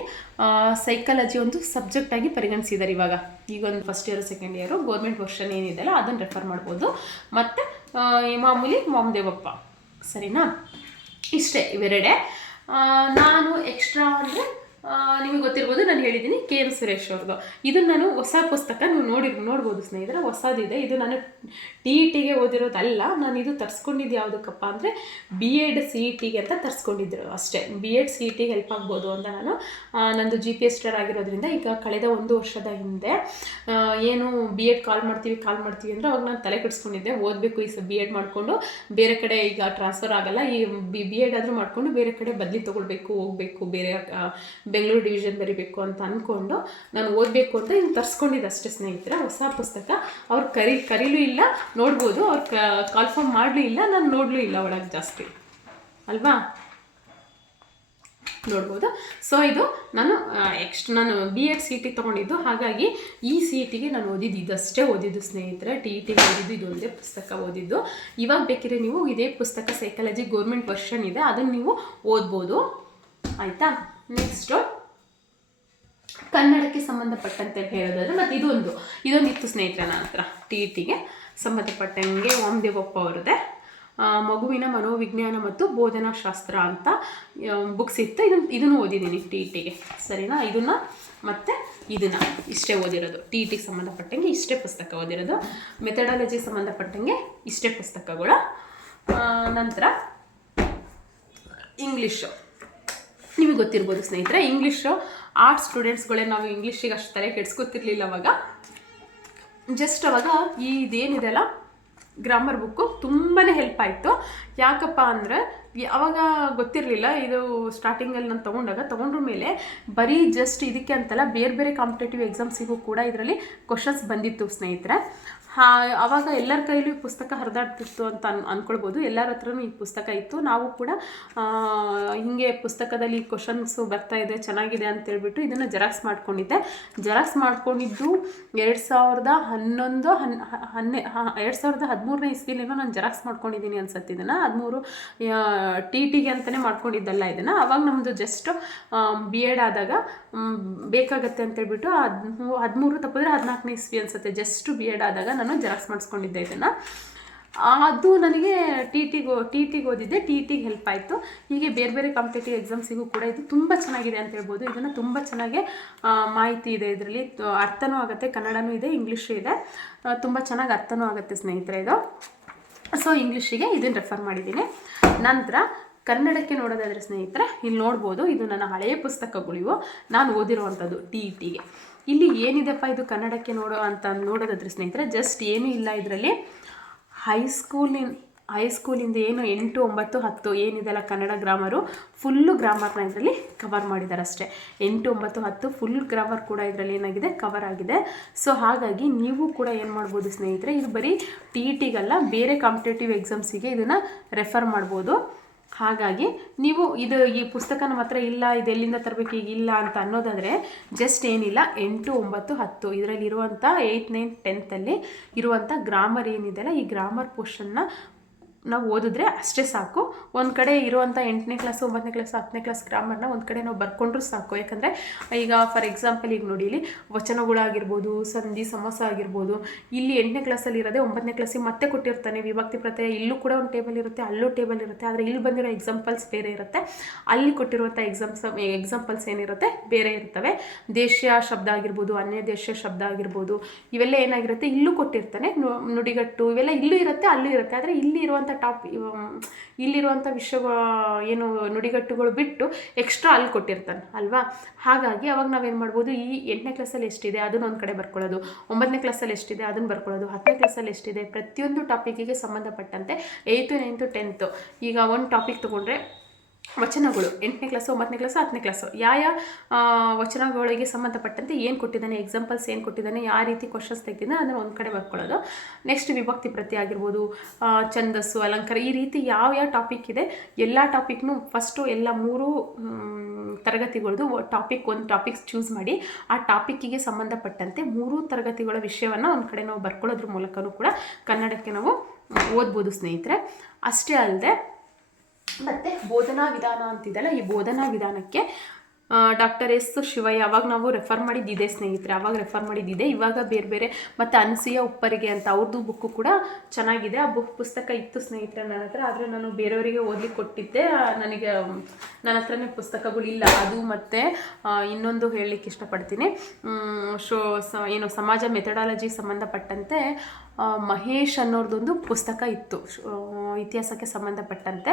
ಸೈಕಾಲಜಿ ಒಂದು ಸಬ್ಜೆಕ್ಟಾಗಿ ಪರಿಗಣಿಸಿದ್ದಾರೆ ಇವಾಗ. ಈಗ ಒಂದು first year second year government version ಏನಿದೆಯಲ್ಲ ಅದನ್ನು ರೆಫರ್ ಮಾಡ್ಬೋದು. ಮತ್ತು ಮಾಮೂಲಿ ಮಾಮದೇವಪ್ಪ. ಸರಿನಾ? ಇಷ್ಟೇ ಇವೆರಡೇ. ನಾನು ಎಕ್ಸ್ಟ್ರಾ ಅಂದರೆ ನಿಮಗೆ ಗೊತ್ತಿರ್ಬೋದು, ನಾನು ಹೇಳಿದ್ದೀನಿ ಕೆ ಎಂ ಸುರೇಶ್ ಅವ್ರದ್ದು ಇದು ನಾನು ಹೊಸ ಪುಸ್ತಕ ನೀವು ನೋಡಿ, ನೋಡ್ಬೋದು ಸ್ನೇಹಿತರೆ, ಹೊಸದಿದೆ. ಇದು ನಾನು ಟಿ ಇ ಟಿಗೆ ಓದಿರೋದಲ್ಲ, ನಾನು ಇದು ತರಿಸ್ಕೊಂಡಿದ್ದು ಯಾವುದಕ್ಕಪ್ಪ ಅಂದರೆ ಬಿ ಎಡ್ ಸಿ ಇ ಟಿಗೆ ಅಂತ ತರಿಸ್ಕೊಂಡಿದ್ರು ಅಷ್ಟೇ. ಬಿ ಎಡ್ ಸಿ ಇ ಟಿಗೆ ಹೆಲ್ಪ್ ಆಗ್ಬೋದು ಅಂತ ನಾನು ನಂದು ಜಿ ಪಿ ಎಸ್ ಸ್ಟರ್ ಆಗಿರೋದ್ರಿಂದ ಈಗ ಕಳೆದ ಒಂದು ವರ್ಷದ ಹಿಂದೆ ಏನು ಬಿ ಎಡ್ ಕಾಲ್ ಮಾಡ್ತೀವಿ ಕಾಲ್ ಮಾಡ್ತೀವಿ ಅಂದರೆ ಅವಾಗ ನಾನು ತಲೆ ಕೆಡಿಸ್ಕೊಂಡಿದ್ದೆ. ಓದಬೇಕು, ಈ ಬಿ ಎಡ್ ಮಾಡಿಕೊಂಡು ಬೇರೆ ಕಡೆ ಈಗ ಟ್ರಾನ್ಸ್ಫರ್ ಆಗಲ್ಲ. ಈ ಬಿ ಬಿ ಎಡ್ ಆದರೂ ಮಾಡಿಕೊಂಡು ಬೇರೆ ಕಡೆ ಬದಲಿ ತೊಗೊಳ್ಬೇಕು, ಹೋಗಬೇಕು, ಬೇರೆ ಬೆಂಗಳೂರು ಡಿವಿಷನ್ ಬರಿಬೇಕು ಅಂತ ಅಂದ್ಕೊಂಡು ನಾನು ಓದಬೇಕು ಅಂತ ಹಿಂಗೆ ತರಿಸ್ಕೊಂಡಿದ್ದೆ ಅಷ್ಟೇ ಸ್ನೇಹಿತರೆ. ಹೊಸ ಪುಸ್ತಕ. ಅವ್ರು ಕರಿ, ಕರೀಲೂ ಇಲ್ಲ, ನೋಡ್ಬೋದು. ಅವ್ರು ಕಾಲ್ಫಾರ್ಮ್ ಮಾಡಲೂ ಇಲ್ಲ, ನಾನು ನೋಡಲೂ ಇಲ್ಲ ಒಳಗೆ ಜಾಸ್ತಿ. ಅಲ್ವಾ? ನೋಡ್ಬೋದು. ಸೊ ಇದು ನಾನು ಎಕ್ಸ್ಟ್ ನಾನು ಬಿ ಎಡ್ ಸಿ ಟಿ ತೊಗೊಂಡಿದ್ದು. ಹಾಗಾಗಿ ಈ ಸಿ ಟಿಗೆ ನಾನು ಓದಿದ್ದು, ಇದಷ್ಟೇ ಓದಿದ್ದು ಸ್ನೇಹಿತರೆ. ಟಿ ಇ ಟಿಗೆ ಓದಿದ್ದು, ಇದೊಂದೇ ಪುಸ್ತಕ ಓದಿದ್ದು. ಇವಾಗ ಬೇಕಿದ್ರೆ ನೀವು ಇದೇ ಪುಸ್ತಕ ಸೈಕಾಲಜಿ ಗೌರ್ಮೆಂಟ್ ವರ್ಷನ್ ಇದೆ. ಅದನ್ನು ನೀವು ಓದ್ಬೋದು. ಆಯಿತಾ? ನೆಕ್ಸ್ಟು ಕನ್ನಡಕ್ಕೆ ಸಂಬಂಧಪಟ್ಟಂತೆ ಹೇಳೋದಾದ್ರೆ ಮತ್ತು ಇದೊಂದು ಇದೊಂದು ಇತ್ತು ಸ್ನೇಹಿತರೆ ನನ್ನ ಹತ್ರ, ಟಿ ಇ ಟಿಗೆ ಸಂಬಂಧಪಟ್ಟಂಗೆ ಅವ್ರದ್ದೇ. ಮಗುವಿನ ಮನೋವಿಜ್ಞಾನ ಮತ್ತು ಬೋಧನಾ ಶಾಸ್ತ್ರ ಅಂತ ಬುಕ್ಸ್ ಇತ್ತು. ಇದನ್ನು ಇದನ್ನು ಓದಿದ್ದೀನಿ ಟಿ ಇ ಟಿಗೆ ಸರಿನಾ? ಇದನ್ನು ಮತ್ತು ಇದನ್ನು ಇಷ್ಟೇ ಓದಿರೋದು. ಟಿ ಟಿಗೆ ಸಂಬಂಧಪಟ್ಟಂಗೆ ಇಷ್ಟೇ ಪುಸ್ತಕ ಓದಿರೋದು. ಮೆಥಡಾಲಜಿ ಸಂಬಂಧಪಟ್ಟಂಗೆ ಇಷ್ಟೇ ಪುಸ್ತಕಗಳು. ನಂತರ ಇಂಗ್ಲೀಷು ನಿಮಗೆ ಗೊತ್ತಿರ್ಬೋದು ಸ್ನೇಹಿತರೆ ಇಂಗ್ಲೀಷು ಆರ್ಟ್ಸ್ ಸ್ಟೂಡೆಂಟ್ಸ್ಗಳೇ ನಾವು ಇಂಗ್ಲೀಷಿಗೆ ಅಷ್ಟು ತಲೆ ಕೆಡ್ಸ್ಕೊತಿರ್ಲಿಲ್ಲ ಅವಾಗ. ಜಸ್ಟ್ ಅವಾಗ ಈ ಇದೇನಿದೆಲ್ಲ ಗ್ರಾಮರ್ ಬುಕ್ಕು ತುಂಬಾ ಹೆಲ್ಪ್ ಆಯಿತು. ಯಾಕಪ್ಪ ಅಂದರೆ, ಅವಾಗ ಗೊತ್ತಿರಲಿಲ್ಲ, ಇದು ಸ್ಟಾರ್ಟಿಂಗಲ್ಲಿ ನಾನು ತೊಗೊಂಡಾಗ, ತೊಗೊಂಡ್ರ ಮೇಲೆ ಬರೀ ಜಸ್ಟ್ ಇದಕ್ಕೆ ಅಂತಲ್ಲ ಬೇರೆ ಬೇರೆ ಕಾಂಪಿಟೇಟಿವ್ ಎಕ್ಸಾಮ್ಸಿಗೂ ಕೂಡ ಇದರಲ್ಲಿ ಕ್ವಶನ್ಸ್ ಬಂದಿತ್ತು ಸ್ನೇಹಿತರೆ. ಹಾ, ಅವಾಗ ಎಲ್ಲರ ಕೈಲೂ ಈ ಪುಸ್ತಕ ಹರಿದಾಡ್ತಿತ್ತು ಅಂತ ಅನ್ ಅಂದ್ಕೊಳ್ಬೋದು ಎಲ್ಲರ ಹತ್ರನೂ ಈ ಪುಸ್ತಕ ಇತ್ತು. ನಾವು ಕೂಡ ಹೀಗೆ ಪುಸ್ತಕದಲ್ಲಿ ಕ್ವಶನ್ಸು ಬರ್ತಾ ಇದೆ, ಚೆನ್ನಾಗಿದೆ ಅಂತೇಳ್ಬಿಟ್ಟು ಇದನ್ನು ಜೆರಾಕ್ಸ್ ಮಾಡ್ಕೊಂಡಿದ್ದೆ. ಜೆರಾಕ್ಸ್ ಮಾಡ್ಕೊಂಡಿದ್ದು ಎರಡು ಸಾವಿರದ ಹನ್ನೊಂದು, ಹನ್ ಹನ್ನೆ ಎರಡು ಸಾವಿರದ ಹದಿಮೂರನೇ ನಾನು ಜೆರಾಕ್ಸ್ ಮಾಡ್ಕೊಂಡಿದ್ದೀನಿ ಅನ್ಸತ್ತೆ ಇದನ್ನು. ಹದಿಮೂರು ಟಿ ಟಿಗೆ ಅಂತಲೇ ಮಾಡ್ಕೊಂಡಿದ್ದಲ್ಲ ಇದನ್ನು. ಅವಾಗ ನಮ್ಮದು ಜಸ್ಟ್ ಬಿ ಎಡ್ ಆದಾಗ ಬೇಕಾಗತ್ತೆ ಅಂತೇಳ್ಬಿಟ್ಟು ಹದಿಮೂರು ಹದಿಮೂರು ತಪ್ಪಿದ್ರೆ ಹದಿನಾಲ್ಕನೇ ಇಸ್ವಿ ಅನ್ಸುತ್ತೆ. ಜಸ್ಟ್ ಬಿ ಎಡ್ ಆದಾಗ ನಾನು ಜೆರಾಕ್ಸ್ ಮಾಡಿಸ್ಕೊಂಡಿದ್ದೆ ಇದನ್ನು. ಅದು ನನಗೆ ಟಿ ಟಿಗೆ ಟಿ ಟಿಗೆ ಓದಿದ್ದೆ. ಟಿ ಟಿಗೆ ಹೆಲ್ಪ್ ಆಯಿತು. ಹೀಗೆ ಬೇರೆ ಬೇರೆ ಕಾಂಪಿಟೇಟಿವ್ ಎಕ್ಸಾಮ್ಸಿಗೂ ಕೂಡ ಇದು ತುಂಬ ಚೆನ್ನಾಗಿದೆ ಅಂತ ಹೇಳ್ಬೋದು. ಇದನ್ನು ತುಂಬ ಚೆನ್ನಾಗಿ ಮಾಹಿತಿ ಇದೆ ಇದರಲ್ಲಿ. ಅರ್ಥನೂ ಆಗುತ್ತೆ, ಕನ್ನಡನೂ ಇದೆ, ಇಂಗ್ಲೀಷು ಇದೆ. ತುಂಬ ಚೆನ್ನಾಗಿ ಅರ್ಥನೂ ಆಗುತ್ತೆ ಸ್ನೇಹಿತರೆ ಇದು. ಸೊ ಇಂಗ್ಲೀಷಿಗೆ ಇದನ್ನು ರೆಫರ್ ಮಾಡಿದ್ದೀನಿ. ನಂತರ ಕನ್ನಡಕ್ಕೆ ನೋಡೋದಾದರೆ ಸ್ನೇಹಿತರೆ, ಇಲ್ಲಿ ನೋಡ್ಬೋದು ಇದು ನನ್ನ ಹಳೆಯ ಪುಸ್ತಕಗಳಿವು. ನಾನು ಓದಿರುವಂಥದ್ದು ಟಿ ಇ ಟಿಗೆ ಇಲ್ಲಿ ಏನಿದೆಪ್ಪ ಇದು ಕನ್ನಡಕ್ಕೆ ನೋಡೋ ಅಂತ ನೋಡೋದಾದ್ರೆ ಸ್ನೇಹಿತರೆ ಜಸ್ಟ್ ಏನೂ ಇಲ್ಲ ಇದರಲ್ಲಿ. ಹೈಸ್ಕೂಲಿನ ಹೈಸ್ಕೂಲಿಂದ ಏನು ಎಂಟು, ಒಂಬತ್ತು, ಹತ್ತು ಏನಿದೆಲ್ಲ ಕನ್ನಡ ಗ್ರಾಮರು ಫುಲ್ಲು ಗ್ರಾಮರ್ನ ಇದರಲ್ಲಿ ಕವರ್ ಮಾಡಿದ್ದಾರೆ ಅಷ್ಟೇ. ಎಂಟು, ಒಂಬತ್ತು, ಹತ್ತು ಫುಲ್ ಗ್ರಾಮರ್ ಕೂಡ ಇದರಲ್ಲಿ ಏನಾಗಿದೆ ಕವರ್ ಆಗಿದೆ. ಸೊ ಹಾಗಾಗಿ ನೀವು ಕೂಡ ಏನು ಮಾಡ್ಬೋದು ಸ್ನೇಹಿತರೆ, ಇದು ಬರೀ ಟಿ ಇ ಟಿಗಲ್ಲ ಬೇರೆ ಕಾಂಪಿಟೇಟಿವ್ ಎಕ್ಸಾಮ್ಸಿಗೆ ಇದನ್ನು ರೆಫರ್ ಮಾಡ್ಬೋದು. ಹಾಗಾಗಿ ನೀವು ಇದು ಈ ಪುಸ್ತಕ ನಮ್ಮ ಹತ್ರ ಇಲ್ಲ, ಇದು ಎಲ್ಲಿಂದ ತರಬೇಕು, ಈಗ ಇಲ್ಲ ಅಂತ ಅನ್ನೋದಾದರೆ ಜಸ್ಟ್ ಏನಿಲ್ಲ, ಎಂಟು, ಒಂಬತ್ತು, ಹತ್ತು ಇದರಲ್ಲಿ ಇರುವಂಥ ಏಯ್ಟ್ ನೈನ್ ಟೆಂತಲ್ಲಿ ಇರುವಂಥ ಗ್ರಾಮರ್ ಏನಿದೆಯಲ್ಲ ಈ ಗ್ರಾಮರ್ ಪೋರ್ಷನ್ನ ನಾವು ಓದಿದ್ರೆ ಅಷ್ಟೇ ಸಾಕು. ಒಂದು ಕಡೆ ಇರುವಂಥ ಎಂಟನೇ ಕ್ಲಾಸು ಒಂಬತ್ತನೇ ಕ್ಲಾಸ್ ಹತ್ತನೇ ಕ್ಲಾಸ್ ಗ್ರಾಮರ್ನ ಒಂದು ಕಡೆ ನಾವು ಬರ್ಕೊಂಡ್ರೂ ಸಾಕು. ಯಾಕಂದರೆ ಈಗ ಫಾರ್ ಎಕ್ಸಾಂಪಲ್ ಈಗ ನೋಡಿ ಇಲ್ಲಿ ವಚನಗಳಾಗಿರ್ಬೋದು, ಸಂಧಿ, ಸಮಾಸ ಆಗಿರ್ಬೋದು, ಇಲ್ಲಿ ಎಂಟನೇ ಕ್ಲಾಸಲ್ಲಿ ಇರೋದೇ ಒಂಬತ್ತನೇ ಕ್ಲಾಸಿಗೆ ಮತ್ತೆ ಕೊಟ್ಟಿರ್ತಾನೆ. ವಿಭಕ್ತಿ, ಪ್ರತ್ಯಯ ಇಲ್ಲೂ ಕೂಡ ಒಂದು ಟೇಬಲ್ ಇರುತ್ತೆ, ಅಲ್ಲೂ ಟೇಬಲ್ ಇರುತ್ತೆ. ಆದರೆ ಇಲ್ಲಿ ಬಂದಿರೋ ಎಕ್ಸಾಂಪಲ್ಸ್ ಬೇರೆ ಇರುತ್ತೆ. ಅಲ್ಲಿ ಕೊಟ್ಟಿರುವಂಥ ಎಕ್ಸಾಮ್ಸ್ ಎಕ್ಸಾಂಪಲ್ಸ್ ಏನಿರುತ್ತೆ ಬೇರೆ ಇರ್ತವೆ. ದೇಶೀಯ ಶಬ್ದ ಆಗಿರ್ಬೋದು, ಅನ್ಯ ದೇಶೀಯ ಶಬ್ದ ಆಗಿರ್ಬೋದು, ಇವೆಲ್ಲ ಏನಾಗಿರುತ್ತೆ? ಇಲ್ಲೂ ಕೊಟ್ಟಿರ್ತಾನೆ. ನುಡಿಗಟ್ಟು ಇವೆಲ್ಲ ಇಲ್ಲೂ ಇರುತ್ತೆ, ಅಲ್ಲೂ ಇರುತ್ತೆ. ಆದರೆ ಇಲ್ಲಿ ಇರುವಂಥ ಟಾಪ್ ಇಲ್ಲಿರುವಂಥ ವಿಷಯ ಏನು ನುಡಿಗಟ್ಟುಗಳು ಬಿಟ್ಟು ಎಕ್ಸ್ಟ್ರಾ ಅಲ್ಲಿ ಕೊಟ್ಟಿರ್ತಾನೆ, ಅಲ್ವಾ? ಹಾಗಾಗಿ ಅವಾಗ ನಾವೇನು ಮಾಡ್ಬೋದು, ಈ ಎಂಟನೇ ಕ್ಲಾಸಲ್ಲಿ ಎಷ್ಟಿದೆ ಅದನ್ನ ಒಂದು ಕಡೆ ಬರ್ಕೊಳ್ಳೋದು, ಒಂಬತ್ತನೇ ಕ್ಲಾಸಲ್ಲಿ ಎಷ್ಟಿದೆ ಅದನ್ನು ಬರ್ಕೊಳ್ಳೋದು, ಹತ್ತನೇ ಕ್ಲಾಸಲ್ಲಿ ಎಷ್ಟಿದೆ ಪ್ರತಿಯೊಂದು ಟಾಪಿಕಿಗೆ ಸಂಬಂಧಪಟ್ಟಂತೆ ಏಯ್ತು ನೈನ್ತು ಟೆಂತು ಈಗ ಒಂದು ಟಾಪಿಕ್ ತೊಗೊಂಡ್ರೆ ವಚನಗಳು. ಎಂಟನೇ ಕ್ಲಾಸು, ಒಂಬತ್ತನೇ ಕ್ಲಾಸು, ಹತ್ತನೇ ಕ್ಲಾಸು. ಯಾವ ವಚನಗಳಿಗೆ ಸಂಬಂಧಪಟ್ಟಂತೆ ಏನು ಕೊಟ್ಟಿದ್ದಾನೆ ಎಕ್ಸಾಂಪಲ್ಸ್ ಏನು ಕೊಟ್ಟಿದ್ದಾನೆ, ಯಾವ ರೀತಿ ಕ್ವಶನ್ಸ್ ತೆಗೆದಿದ್ದಾನೆ ಅದನ್ನು ಒಂದು ಕಡೆ ಬರ್ಕೊಳ್ಳೋದು. ನೆಕ್ಸ್ಟ್ ವಿಭಕ್ತಿ ಪ್ರತಿ ಆಗಿರ್ಬೋದು ಛಂದಸ್ಸು, ಅಲಂಕಾರ, ಈ ರೀತಿ ಯಾವ ಯಾವ ಟಾಪಿಕ್ ಇದೆ, ಎಲ್ಲ ಟಾಪಿಕ್ನು ಫಸ್ಟು ಎಲ್ಲ ಮೂರು ತರಗತಿಗಳದು ಟಾಪಿಕ್ ಒಂದು ಟಾಪಿಕ್ಸ್ ಚೂಸ್ ಮಾಡಿ, ಆ ಟಾಪಿಕ್ಕಿಗೆ ಸಂಬಂಧಪಟ್ಟಂತೆ ಮೂರು ತರಗತಿಗಳ ವಿಷಯವನ್ನು ಒಂದು ಕಡೆ ನಾವು ಬರ್ಕೊಳ್ಳೋದ್ರ ಮೂಲಕನೂ ಕೂಡ ಕನ್ನಡಕ್ಕೆ ನಾವು ಓದ್ಬೋದು ಸ್ನೇಹಿತರೆ. ಅಷ್ಟೇ ಅಲ್ಲದೆ ಮತ್ತು ಬೋಧನಾ ವಿಧಾನ ಅಂತಿದೆಯಲ್ಲ ಈ ಬೋಧನಾ ವಿಧಾನಕ್ಕೆ ಡಾಕ್ಟರ್ ಎಸ್ ಶಿವಯ್ಯ, ಅವಾಗ ನಾವು ರೆಫರ್ ಮಾಡಿದ್ದಿದೆ ಸ್ನೇಹಿತರೆ, ಅವಾಗ ರೆಫರ್ ಮಾಡಿದ್ದಿದೆ ಇವಾಗ ಬೇರೆ ಬೇರೆ, ಮತ್ತು ಅನಸೂಯ ಉಪ್ಪರಿಗೆ ಅಂತ ಅವ್ರದ್ದು ಬುಕ್ಕು ಕೂಡ ಚೆನ್ನಾಗಿದೆ. ಆ ಬುಕ್ ಪುಸ್ತಕ ಇತ್ತು ಸ್ನೇಹಿತರೆ ನನ್ನ ಹತ್ರ, ಆದರೆ ನಾನು ಬೇರೆಯವರಿಗೆ ಓದ್ಲಿಕ್ಕೆ ಕೊಟ್ಟಿದ್ದೆ. ನನಗೆ ನನ್ನ ಹತ್ರನೇ ಪುಸ್ತಕಗಳಿಲ್ಲ ಅದು ಮತ್ತು ಇನ್ನೊಂದು ಹೇಳಲಿಕ್ಕೆ ಇಷ್ಟಪಡ್ತೀನಿ. ಶೋ, ಸ, ಏನು ಸಮಾಜ ಮೆಥಡಾಲಜಿ ಸಂಬಂಧಪಟ್ಟಂತೆ ಮಹೇಶ್ ಅನ್ನೋರ್ದೊಂದು ಪುಸ್ತಕ ಇತ್ತು. ಇತಿಹಾಸಕ್ಕೆ ಸಂಬಂಧಪಟ್ಟಂತೆ.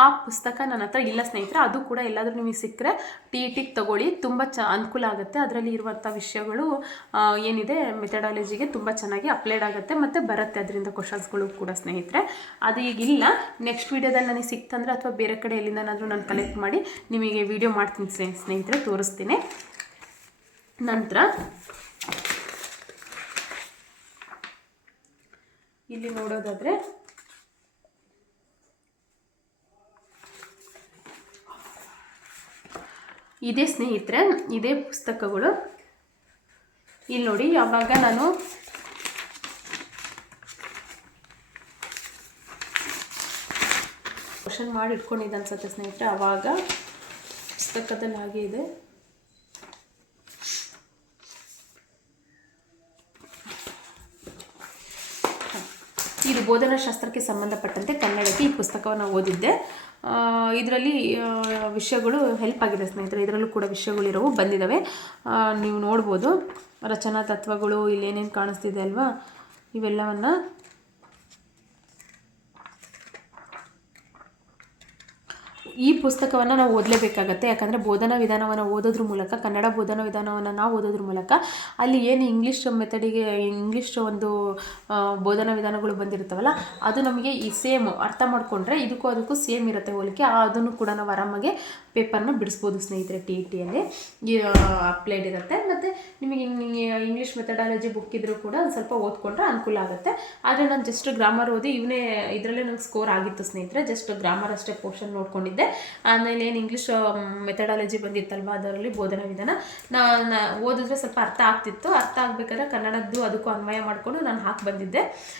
ಆ ಪುಸ್ತಕ ನನ್ನ ಹತ್ರ ಇಲ್ಲ ಸ್ನೇಹಿತರೆ, ಅದು ಕೂಡ ಎಲ್ಲಾದರೂ ನಿಮಗೆ ಸಿಕ್ಕರೆ ಟಿ ಟಿಗೆ ತಗೊಳ್ಳಿ. ತುಂಬ ಚ, ಅನುಕೂಲ ಆಗುತ್ತೆ. ಅದರಲ್ಲಿ ಇರುವಂಥ ವಿಷಯಗಳು ಏನಿದೆ ಮೆಥಡಾಲಜಿಗೆ ತುಂಬ ಚೆನ್ನಾಗಿ ಅಪ್ಲೈಡ್ ಆಗುತ್ತೆ ಮತ್ತು ಬರುತ್ತೆ ಅದರಿಂದ ಕ್ವಶನ್ಸ್ಗಳು ಕೂಡ ಸ್ನೇಹಿತರೆ. ಅದು ಈಗಿಲ್ಲ ನೆಕ್ಸ್ಟ್ ವೀಡಿಯೋದಲ್ಲಿ ನನಗೆ ಸಿಕ್ತಂದ್ರೆ ಅಥವಾ ಬೇರೆ ಕಡೆ ಎಲ್ಲಿಂದನಾದರೂ ನಾನು ಕಲೆಕ್ಟ್ ಮಾಡಿ ನಿಮಗೆ ವಿಡಿಯೋ ಮಾಡ್ತೀನಿ ಸ್ನೇಹಿತರೆ, ತೋರಿಸ್ತೀನಿ. ನಂತರ ಇಲ್ಲಿ ನೋಡೋದಾದರೆ ಇದೇ ಸ್ನೇಹಿತರೆ, ಇದೇ ಪುಸ್ತಕಗಳು. ಇಲ್ಲಿ ನೋಡಿ, ಯಾವಾಗ ನಾನು ಕ್ವಶನ್ ಮಾಡಿ ಇಟ್ಕೊಂಡಿದ್ದೆ ಅನ್ಸುತ್ತೆ ಸ್ನೇಹಿತರೆ ಆವಾಗ ಪುಸ್ತಕದಲ್ಲಿ ಹಾಗೆ ಇದೆ ಇದು ಬೋಧನಾಶಾಸ್ತ್ರಕ್ಕೆ ಸಂಬಂಧಪಟ್ಟಂತೆ ಕನ್ನಡಕ್ಕೆ ಈ ಪುಸ್ತಕವನ್ನು ಓದಿದ್ದೆ. ಇದರಲ್ಲಿ ವಿಷಯಗಳು ಹೆಲ್ಪ್ ಆಗಿದೆ ಸ್ನೇಹಿತರೆ. ಇದರಲ್ಲೂ ಕೂಡ ವಿಷಯಗಳಿರೋವು ಬಂದಿದ್ದಾವೆ ನೀವು ನೋಡ್ಬೋದು. ರಚನಾ ತತ್ವಗಳು, ಇಲ್ಲೇನೇನು ಕಾಣಿಸ್ತಿದೆ ಅಲ್ವಾ? ಇವೆಲ್ಲವನ್ನು ಈ ಪುಸ್ತಕವನ್ನು ನಾವು ಓದಲೇಬೇಕಾಗತ್ತೆ. ಯಾಕಂದರೆ ಬೋಧನಾ ವಿಧಾನವನ್ನು ಓದೋದ್ರ ಮೂಲಕ, ಕನ್ನಡ ಬೋಧನಾ ವಿಧಾನವನ್ನು ನಾವು ಓದೋದ್ರ ಮೂಲಕ ಅಲ್ಲಿ ಏನು ಇಂಗ್ಲೀಷ್ ಮೆಥಡಿಗೆ ಇಂಗ್ಲೀಷ್ ಒಂದು ಬೋಧನಾ ವಿಧಾನಗಳು ಬಂದಿರ್ತವಲ್ಲ ಅದು ನಮಗೆ ಈ ಸೇಮ್ ಅರ್ಥ ಮಾಡಿಕೊಂಡ್ರೆ ಇದಕ್ಕೂ ಅದಕ್ಕೂ ಸೇಮ್ ಇರುತ್ತೆ ಹೋಲಿಕೆ. ಅದನ್ನು ಕೂಡ ನಾವು ಆರಾಮಾಗಿ ಪೇಪರ್ನ ಬಿಡಿಸ್ಬೋದು ಸ್ನೇಹಿತರೆ ಟಿ ಇ ಟಿಯಲ್ಲಿ ಅಪ್ಲೈಡ್ ಇರುತ್ತೆ. ಮತ್ತು ನಿಮಗೆ ಇಂಗ್ಲೀಷ್ ಮೆಥಡಾಲಜಿ ಬುಕ್ ಇದ್ದರೂ ಕೂಡ ಒಂದು ಸ್ವಲ್ಪ ಓದ್ಕೊಂಡ್ರೆ ಅನುಕೂಲ ಆಗುತ್ತೆ. ಆದರೆ ನಾನು ಜಸ್ಟ್ ಗ್ರಾಮರ್ ಓದಿ, ಇವನೇ, ಇದರಲ್ಲೇ ನಂಗೆ ಸ್ಕೋರ್ ಆಗಿತ್ತು ಸ್ನೇಹಿತರೆ. ಜಸ್ಟ್ ಗ್ರಾಮರ್ ಅಷ್ಟೇ ಪೋರ್ಷನ್ ನೋಡ್ಕೊಂಡಿದ್ದೆ. ಆಮೇಲೆ ಏನು ಇಂಗ್ಲೀಷ್ ಮೆಥಡಾಲಜಿ ಬಂದಿತ್ತಲ್ವ ಅದರಲ್ಲಿ ಬೋಧನಾ ವಿಧಾನ. ನಾ, ನಾ- ಓದಿದ್ರೆ ಸ್ವಲ್ಪ ಅರ್ಥ ಆಗ್ತಿತ್ತು. ಅರ್ಥ ಆಗಬೇಕಾದ್ರೆ ಕನ್ನಡದ್ದು ಅದಕ್ಕೂ ಅನ್ವಯ ಮಾಡಿಕೊಂಡು ನಾನು ಹಾಕಿ ಬಂದಿದ್ದೆ.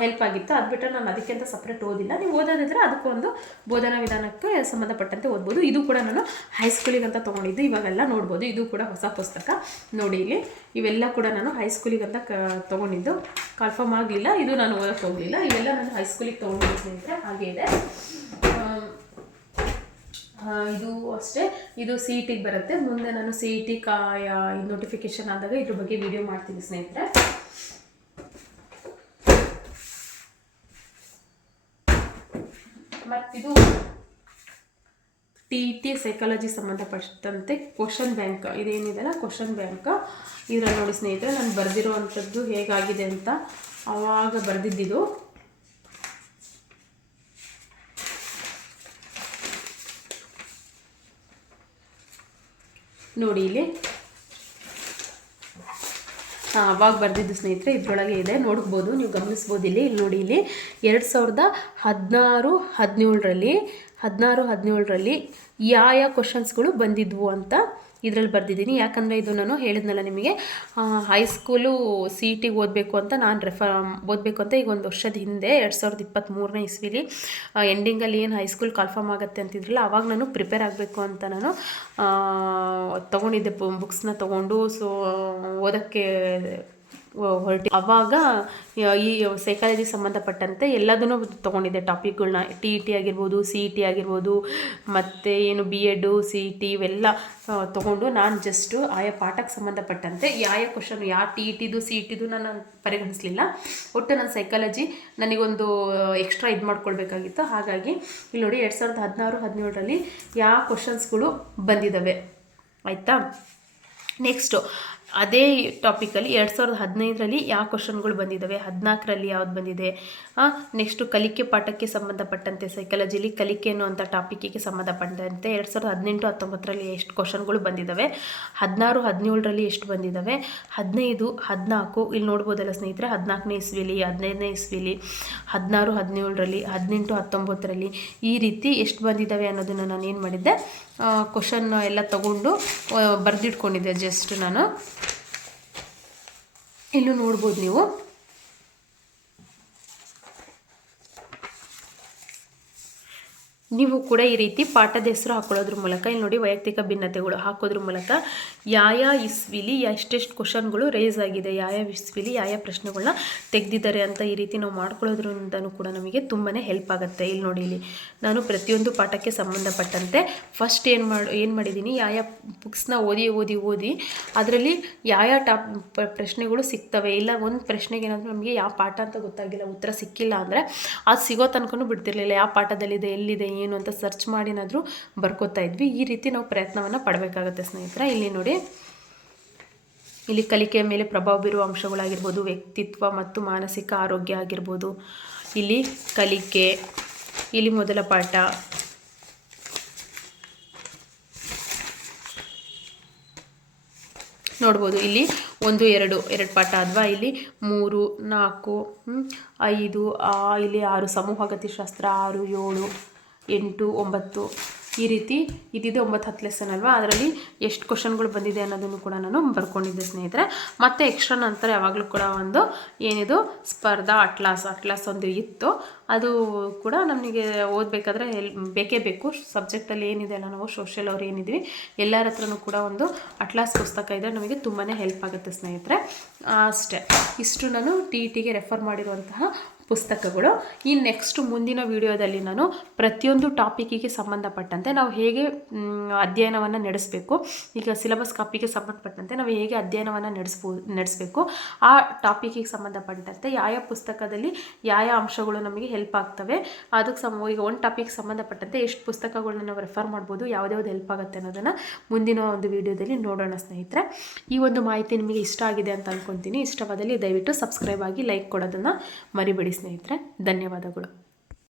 ಹೆಲ್ಪ್ ಆಗಿತ್ತು. ಅದು ಬಿಟ್ಟರೆ ನಾನು ಅದಕ್ಕೆ ಅಂತ ಸಪ್ರೇಟ್ ಓದಿಲ್ಲ. ನೀವು ಓದೋದಿದ್ರೆ ಅದಕ್ಕೊಂದು ಬೋಧನಾ ವಿಧಾನಕ್ಕೆ ಸಂಬಂಧಪಟ್ಟಂತೆ ಓದ್ಬೋದು. ಇದು ಕೂಡ ನಾನು ಹೈಸ್ಕೂಲಿಗಂತ ತೊಗೊಂಡಿದ್ದು. ಇವಾಗೆಲ್ಲ ನೋಡ್ಬೋದು. ಇದು ಕೂಡ ಹೊಸ ಪುಸ್ತಕ. ನೋಡಿ ಇಲ್ಲಿ. ಇವೆಲ್ಲ ಕೂಡ ನಾನು ಹೈಸ್ಕೂಲಿಗಂತ ಕ, ತೊಗೊಂಡಿದ್ದು. ಕನ್ಫರ್ಮ್ ಆಗಲಿಲ್ಲ. ಇದು ನಾನು ಓದೋಕ್ಕೆ ಹೋಗಲಿಲ್ಲ. ಇವೆಲ್ಲ ನಾನು ಹೈಸ್ಕೂಲಿಗೆ ತೊಗೊಂಡಿದ್ದೆ ಅಂದರೆ ಹಾಗೆ ಇದೆ. ಇದು ಅಷ್ಟೇ. ಇದು ಸಿ ಇ ಟಿಗೆ ಬರುತ್ತೆ. ಮುಂದೆ ನಾನು ಸಿ ಇ ಟಿ ಕಾಯ ನೋಟಿಫಿಕೇಶನ್ ಆದಾಗ ಇದ್ರ ಬಗ್ಗೆ ವಿಡಿಯೋ ಮಾಡ್ತೀನಿ ಸ್ನೇಹಿತರೆ. ಮತ್ತಿದು ಟಿ ಟಿ ಸೈಕಾಲಜಿ ಸಂಬಂಧಪಟ್ಟಂತೆ ಕ್ವಶನ್ ಬ್ಯಾಂಕ್ ಇದೇನಿದೆಲ್ಲ? ಕ್ವಶನ್ ಬ್ಯಾಂಕ್ ಇದರಲ್ಲಿ ನೋಡಿ ಸ್ನೇಹಿತರೆ, ನಾನು ಬರೆದಿರುವಂಥದ್ದು ಹೇಗಾಗಿದೆ ಅಂತ ಆವಾಗ ಬರೆದಿದ್ದಿದ್ದು ನೋಡಿ ಇಲ್ಲಿ. ಹಾಂ, ಅವಾಗ ಬರೆದಿದ್ದು ಸ್ನೇಹಿತರೆ, ಇದರೊಳಗೆ ಇದೆ. ನೋಡ್ಬೋದು, ನೀವು ಗಮನಿಸ್ಬೋದು ಇಲ್ಲಿ. ಇಲ್ಲಿ ನೋಡಿ ಇಲ್ಲಿ, ಎರಡು ಸಾವಿರದ ಹದಿನಾರು, ಹದಿನೇಳರಲ್ಲಿ ಹದಿನಾರು, ಹದಿನೇಳರಲ್ಲಿ ಯಾವ ಯಾವ ಕ್ವಶನ್ಸ್ಗಳು ಬಂದಿದ್ವು ಅಂತ ಇದರಲ್ಲಿ ಬರೆದಿದ್ದೀನಿ. ಯಾಕಂದರೆ ಇದು ನಾನು ಹೇಳಿದ್ನಲ್ಲ ನಿಮಗೆ ಹೈಸ್ಕೂಲು ಸಿ ಟಿಗೆ ಓದಬೇಕು ಅಂತ ನಾನು ರೆಫರ್ ಓದಬೇಕು ಅಂತ ಈಗ ಒಂದು ವರ್ಷದ ಹಿಂದೆ, ಎರಡು ಸಾವಿರದ ಇಪ್ಪತ್ತ್ಮೂರನೇ ಇಸ್ವಿಲಿ ಎಂಡಿಂಗಲ್ಲಿ ಏನು ಹೈಸ್ಕೂಲ್ ಕನ್ಫರ್ಮ್ ಆಗುತ್ತೆ ಅಂತಿದ್ರಲ್ಲ, ಅವಾಗ ನಾನು ಪ್ರಿಪೇರ್ ಆಗಬೇಕು ಅಂತ ನಾನು ತೊಗೊಂಡಿದ್ದೆ ಬುಕ್ಸ್ನ ತೊಗೊಂಡು. ಸೊ ಓದೋಕ್ಕೆ ಹೊರಟಿ. ಅವಾಗ, ಈ ಸೈಕಾಲಜಿ ಸಂಬಂಧಪಟ್ಟಂತೆ ಎಲ್ಲದನ್ನು ತೊಗೊಂಡಿದ್ದೆ. ಟಾಪಿಕ್ಗಳನ್ನ ಟಿ ಇ ಟಿ ಆಗಿರ್ಬೋದು ಸಿ ಇ ಟಿ ಆಗಿರ್ಬೋದು, ಮತ್ತು ಏನು B Ed C E T ಇವೆಲ್ಲ ತೊಗೊಂಡು ನಾನು ಜಸ್ಟು ಆಯಾ ಪಾಠಕ್ಕೆ ಸಂಬಂಧಪಟ್ಟಂತೆ ಯಾವ ಕ್ವಶನ್ ಯಾವ ಟಿ ಇ ಟಿದು ಸಿ ಇ ಟಿದು ನಾನು ಪರಿಗಣಿಸಲಿಲ್ಲ. ಒಟ್ಟು ನನ್ನ ಸೈಕಾಲಜಿ ನನಗೊಂದು ಎಕ್ಸ್ಟ್ರಾ ಇದು ಮಾಡ್ಕೊಳ್ಬೇಕಾಗಿತ್ತು. ಹಾಗಾಗಿ, ಇಲ್ಲಿ ನೋಡಿ ಎರಡು ಸಾವಿರದ ಹದಿನಾರು, ಹದಿನೇಳರಲ್ಲಿ ಯಾವ ಕ್ವಶನ್ಸ್ಗಳು ಬಂದಿದ್ದಾವೆ ಆಯಿತಾ? ನೆಕ್ಸ್ಟು ಅದೇ ಟಾಪಿಕಲ್ಲಿ ಎರಡು ಸಾವಿರದ ಹದಿನೈದರಲ್ಲಿ ಯಾವ ಕ್ವಶನ್ಗಳು ಬಂದಿದ್ದಾವೆ ಹದಿನಾಲ್ಕರಲ್ಲಿ ಯಾವ್ದು ಬಂದಿದೆ? ನೆಕ್ಸ್ಟು ಕಲಿಕೆ ಪಾಠಕ್ಕೆ ಸಂಬಂಧಪಟ್ಟಂತೆ ಸೈಕಾಲಜಿಲಿ ಕಲಿಕೆ ಅನ್ನುವಂಥ ಟಾಪಿಕಿಗೆ ಸಂಬಂಧಪಟ್ಟಂತೆ ಎರಡು ಸಾವಿರದ ಹದಿನೆಂಟು ಹತ್ತೊಂಬತ್ತರಲ್ಲಿ ಎಷ್ಟು ಕ್ವಶನ್ಗಳು ಬಂದಿದ್ದಾವೆ ಹದಿನಾರು, ಹದಿನೇಳರಲ್ಲಿ ಎಷ್ಟು ಬಂದಿದ್ದಾವೆ ಹದಿನೈದು, ಹದಿನಾಲ್ಕು, ಇಲ್ಲಿ ನೋಡ್ಬೋದಲ್ಲ ಸ್ನೇಹಿತರೆ, ಹದಿನಾಲ್ಕನೇ ಇಸ್ವಿಲಿ, ಹದಿನೈದನೇ ಇಸ್ವಿಲಿ, ಹದಿನಾರು, ಹದಿನೇಳರಲ್ಲಿ, ಹದಿನೆಂಟು, ಹತ್ತೊಂಬತ್ತರಲ್ಲಿ ಈ ರೀತಿ ಎಷ್ಟು ಬಂದಿದ್ದಾವೆ ಅನ್ನೋದನ್ನು ನಾನು ಏನು ಮಾಡಿದ್ದೆ? ಕ್ವಶನ್ ಎಲ್ಲ ತಗೊಂಡು ಬರೆದಿಟ್ಕೊಂಡಿದ್ದೆ ಜಸ್ಟ್ ನಾನು. ಇಲ್ಲೂ ನೋಡ್ಬೋದು ನೀವು. ನೀವು ಕೂಡ ಈ ರೀತಿ ಪಾಠದ ಹೆಸರು ಹಾಕೊಳ್ಳೋದ್ರ ಮೂಲಕ, ಇಲ್ಲಿ ನೋಡಿ ವೈಯಕ್ತಿಕ ಭಿನ್ನತೆಗಳು ಹಾಕೋದ್ರ ಮೂಲಕ ಯಾವ ಇಸ್ವಿಲಿ ಎಷ್ಟೆಷ್ಟು ಕ್ವಶನ್ಗಳು ರೇಸ್ ಆಗಿದೆ ಯಾವ ಇಸ್ವಿಲಿ ಯಾವ ಪ್ರಶ್ನೆಗಳನ್ನ ತೆಗೆದಿದ್ದಾರೆ ಅಂತ ಈ ರೀತಿ ನಾವು ಮಾಡ್ಕೊಳ್ಳೋದ್ರಿಂದನೂ ಕೂಡ ನಮಗೆ ತುಂಬಾ ಹೆಲ್ಪ್ ಆಗುತ್ತೆ. ಇಲ್ಲಿ ನೋಡಿ ಇಲ್ಲಿ ನಾನು ಪ್ರತಿಯೊಂದು ಪಾಠಕ್ಕೆ ಸಂಬಂಧಪಟ್ಟಂತೆ ಫಸ್ಟ್ ಏನು ಮಾಡಿ, ಏನು ಮಾಡಿದ್ದೀನಿ ಯಾವ ಬುಕ್ಸ್ನ ಓದಿ ಓದಿ ಓದಿ ಅದರಲ್ಲಿ ಯಾವ ಟಾಪ್ ಪ್ರಶ್ನೆಗಳು ಸಿಗ್ತವೆ. ಇಲ್ಲ ಒಂದು ಪ್ರಶ್ನೆಗೆ ಏನಾದರೂ ನಮಗೆ ಯಾವ ಪಾಠ ಅಂತ ಗೊತ್ತಾಗಿಲ್ಲ, ಉತ್ತರ ಸಿಕ್ಕಿಲ್ಲ ಅಂದರೆ ಅದು ಸಿಗೋ ತನಕನೂ ಬಿಡ್ತಿರ್ಲಿಲ್ಲ. ಯಾವ ಪಾಠದಲ್ಲಿದೆ, ಎಲ್ಲಿದೆ ಏನು ಅಂತ ಸರ್ಚ್ ಮಾಡಿನಾದರೂ ಬರ್ಕೋತಾ ಇದ್ವಿ. ಈ ರೀತಿ ನಾವು ಪ್ರಯತ್ನವನ್ನು ಪಡಬೇಕಾಗತ್ತೆ ಸ್ನೇಹಿತರೆ. ಇಲ್ಲಿ ನೋಡಿ, ಇಲ್ಲಿ ಕಲಿಕೆಯ ಮೇಲೆ ಪ್ರಭಾವ ಬೀರುವ ಅಂಶಗಳಾಗಿರ್ಬೋದು, ವ್ಯಕ್ತಿತ್ವ ಮತ್ತು ಮಾನಸಿಕ ಆರೋಗ್ಯ ಆಗಿರ್ಬೋದು. ಇಲ್ಲಿ ಕಲಿಕೆ, ಇಲ್ಲಿ ಮೊದಲ ಪಾಠ. ನೋಡ್ಬೋದು, ಇಲ್ಲಿ ಒಂದು, ಎರಡು ಎರಡು ಪಾಠ ಅಥವಾ ಇಲ್ಲಿ ಮೂರು, ನಾಲ್ಕು ಐದು ಇಲ್ಲಿ ಆರು, ಸಮೂಹ ಗತಿಶಾಸ್ತ್ರ ಆರು, ಏಳು ಎಂಟು, ಒಂಬತ್ತು ಈ ರೀತಿ ಇದಿದೆ ಒಂಬತ್ತು, ಹತ್ತು ಲೆಸನ್ ಅಲ್ವಾ? ಅದರಲ್ಲಿ ಎಷ್ಟು ಕ್ವಶನ್ಗಳು ಬಂದಿದೆ ಅನ್ನೋದನ್ನು ಕೂಡ ನಾನು ಬರ್ಕೊಂಡಿದ್ದೆ ಸ್ನೇಹಿತರೆ. ಮತ್ತು ಎಕ್ಸ್ಟ್ರಾ ನಂತರ ಯಾವಾಗಲೂ ಕೂಡ ಒಂದು ಏನಿದು? ಸ್ಪರ್ಧಾ ಅಟ್ಲಾಸ್ ಅಟ್ಲಾಸ್ ಒಂದು ಇತ್ತು. ಅದು ಕೂಡ ನಮಗೆ ಓದಬೇಕಾದ್ರೆ ಎಲ್, ಬೇಕೇ ಬೇಕು. ಸಬ್ಜೆಕ್ಟಲ್ಲಿ ಏನಿದೆ ಅಲ್ಲ ನಾವು ಸೋಷಿಯಲ್ ಅವ್ರು ಏನಿದ್ವಿ, ಎಲ್ಲರ ಹತ್ರನೂ ಕೂಡ ಒಂದು ಅಟ್ಲಾಸ್ ಪುಸ್ತಕ ಇದ್ದರೆ ನಮಗೆ ತುಂಬಾ ಹೆಲ್ಪ್ ಆಗುತ್ತೆ ಸ್ನೇಹಿತರೆ. ಅಷ್ಟೇ. ಇಷ್ಟು ನಾನು ಟಿ ಇ ಟಿಗೆ ರೆಫರ್ ಮಾಡಿರುವಂತಹ ಪುಸ್ತಕಗಳು. ಈ ನೆಕ್ಸ್ಟ್ ಮುಂದಿನ ವಿಡಿಯೋದಲ್ಲಿ ನಾನು ಪ್ರತಿಯೊಂದು ಟಾಪಿಕಿಗೆ ಸಂಬಂಧಪಟ್ಟಂತೆ ನಾವು ಹೇಗೆ ಅಧ್ಯಯನವನ್ನು ನಡೆಸಬೇಕು. ಈಗ ಸಿಲೆಬಸ್ ಕಾಪಿಗೆ ಸಂಬಂಧಪಟ್ಟಂತೆ ನಾವು ಹೇಗೆ ಅಧ್ಯಯನವನ್ನು ನಡೆಸ್ಬೋ, ನಡೆಸಬೇಕು. ಆ ಟಾಪಿಕಿಗೆ ಸಂಬಂಧಪಟ್ಟಂತೆ ಯಾವ ಪುಸ್ತಕದಲ್ಲಿ ಯಾವ ಯಾವ ಅಂಶಗಳು ನಮಗೆ ಹೆಲ್ಪ್ ಆಗ್ತವೆ. ಅದಕ್ಕೆ ಸಮ, ಈಗ ಒಂದು ಟಾಪಿಕ್ ಸಂಬಂಧಪಟ್ಟಂತೆ ಎಷ್ಟು ಪುಸ್ತಕಗಳನ್ನ ನಾವು ರೆಫರ್ ಮಾಡ್ಬೋದು ಯಾವ್ದ್ಯಾವ್ದು ಹೆಲ್ಪ್ ಆಗುತ್ತೆ ಅನ್ನೋದನ್ನು ಮುಂದಿನ ಒಂದು ವಿಡಿಯೋದಲ್ಲಿ ನೋಡೋಣ ಸ್ನೇಹಿತರೆ. ಈ ಒಂದು ಮಾಹಿತಿ ನಿಮಗೆ ಇಷ್ಟ ಆಗಿದೆ ಅಂತ ಅಂದ್ಕೊತೀನಿ ಇಷ್ಟವಾದಲ್ಲಿ ದಯವಿಟ್ಟು ಸಬ್ಸ್ಕ್ರೈಬ್ ಆಗಿ ಲೈಕ್ ಕೊಡೋದನ್ನು ಮರಿಬೇಡಿ. ಸ್ನೇಹಿತರೆ ಧನ್ಯವಾದಗಳು.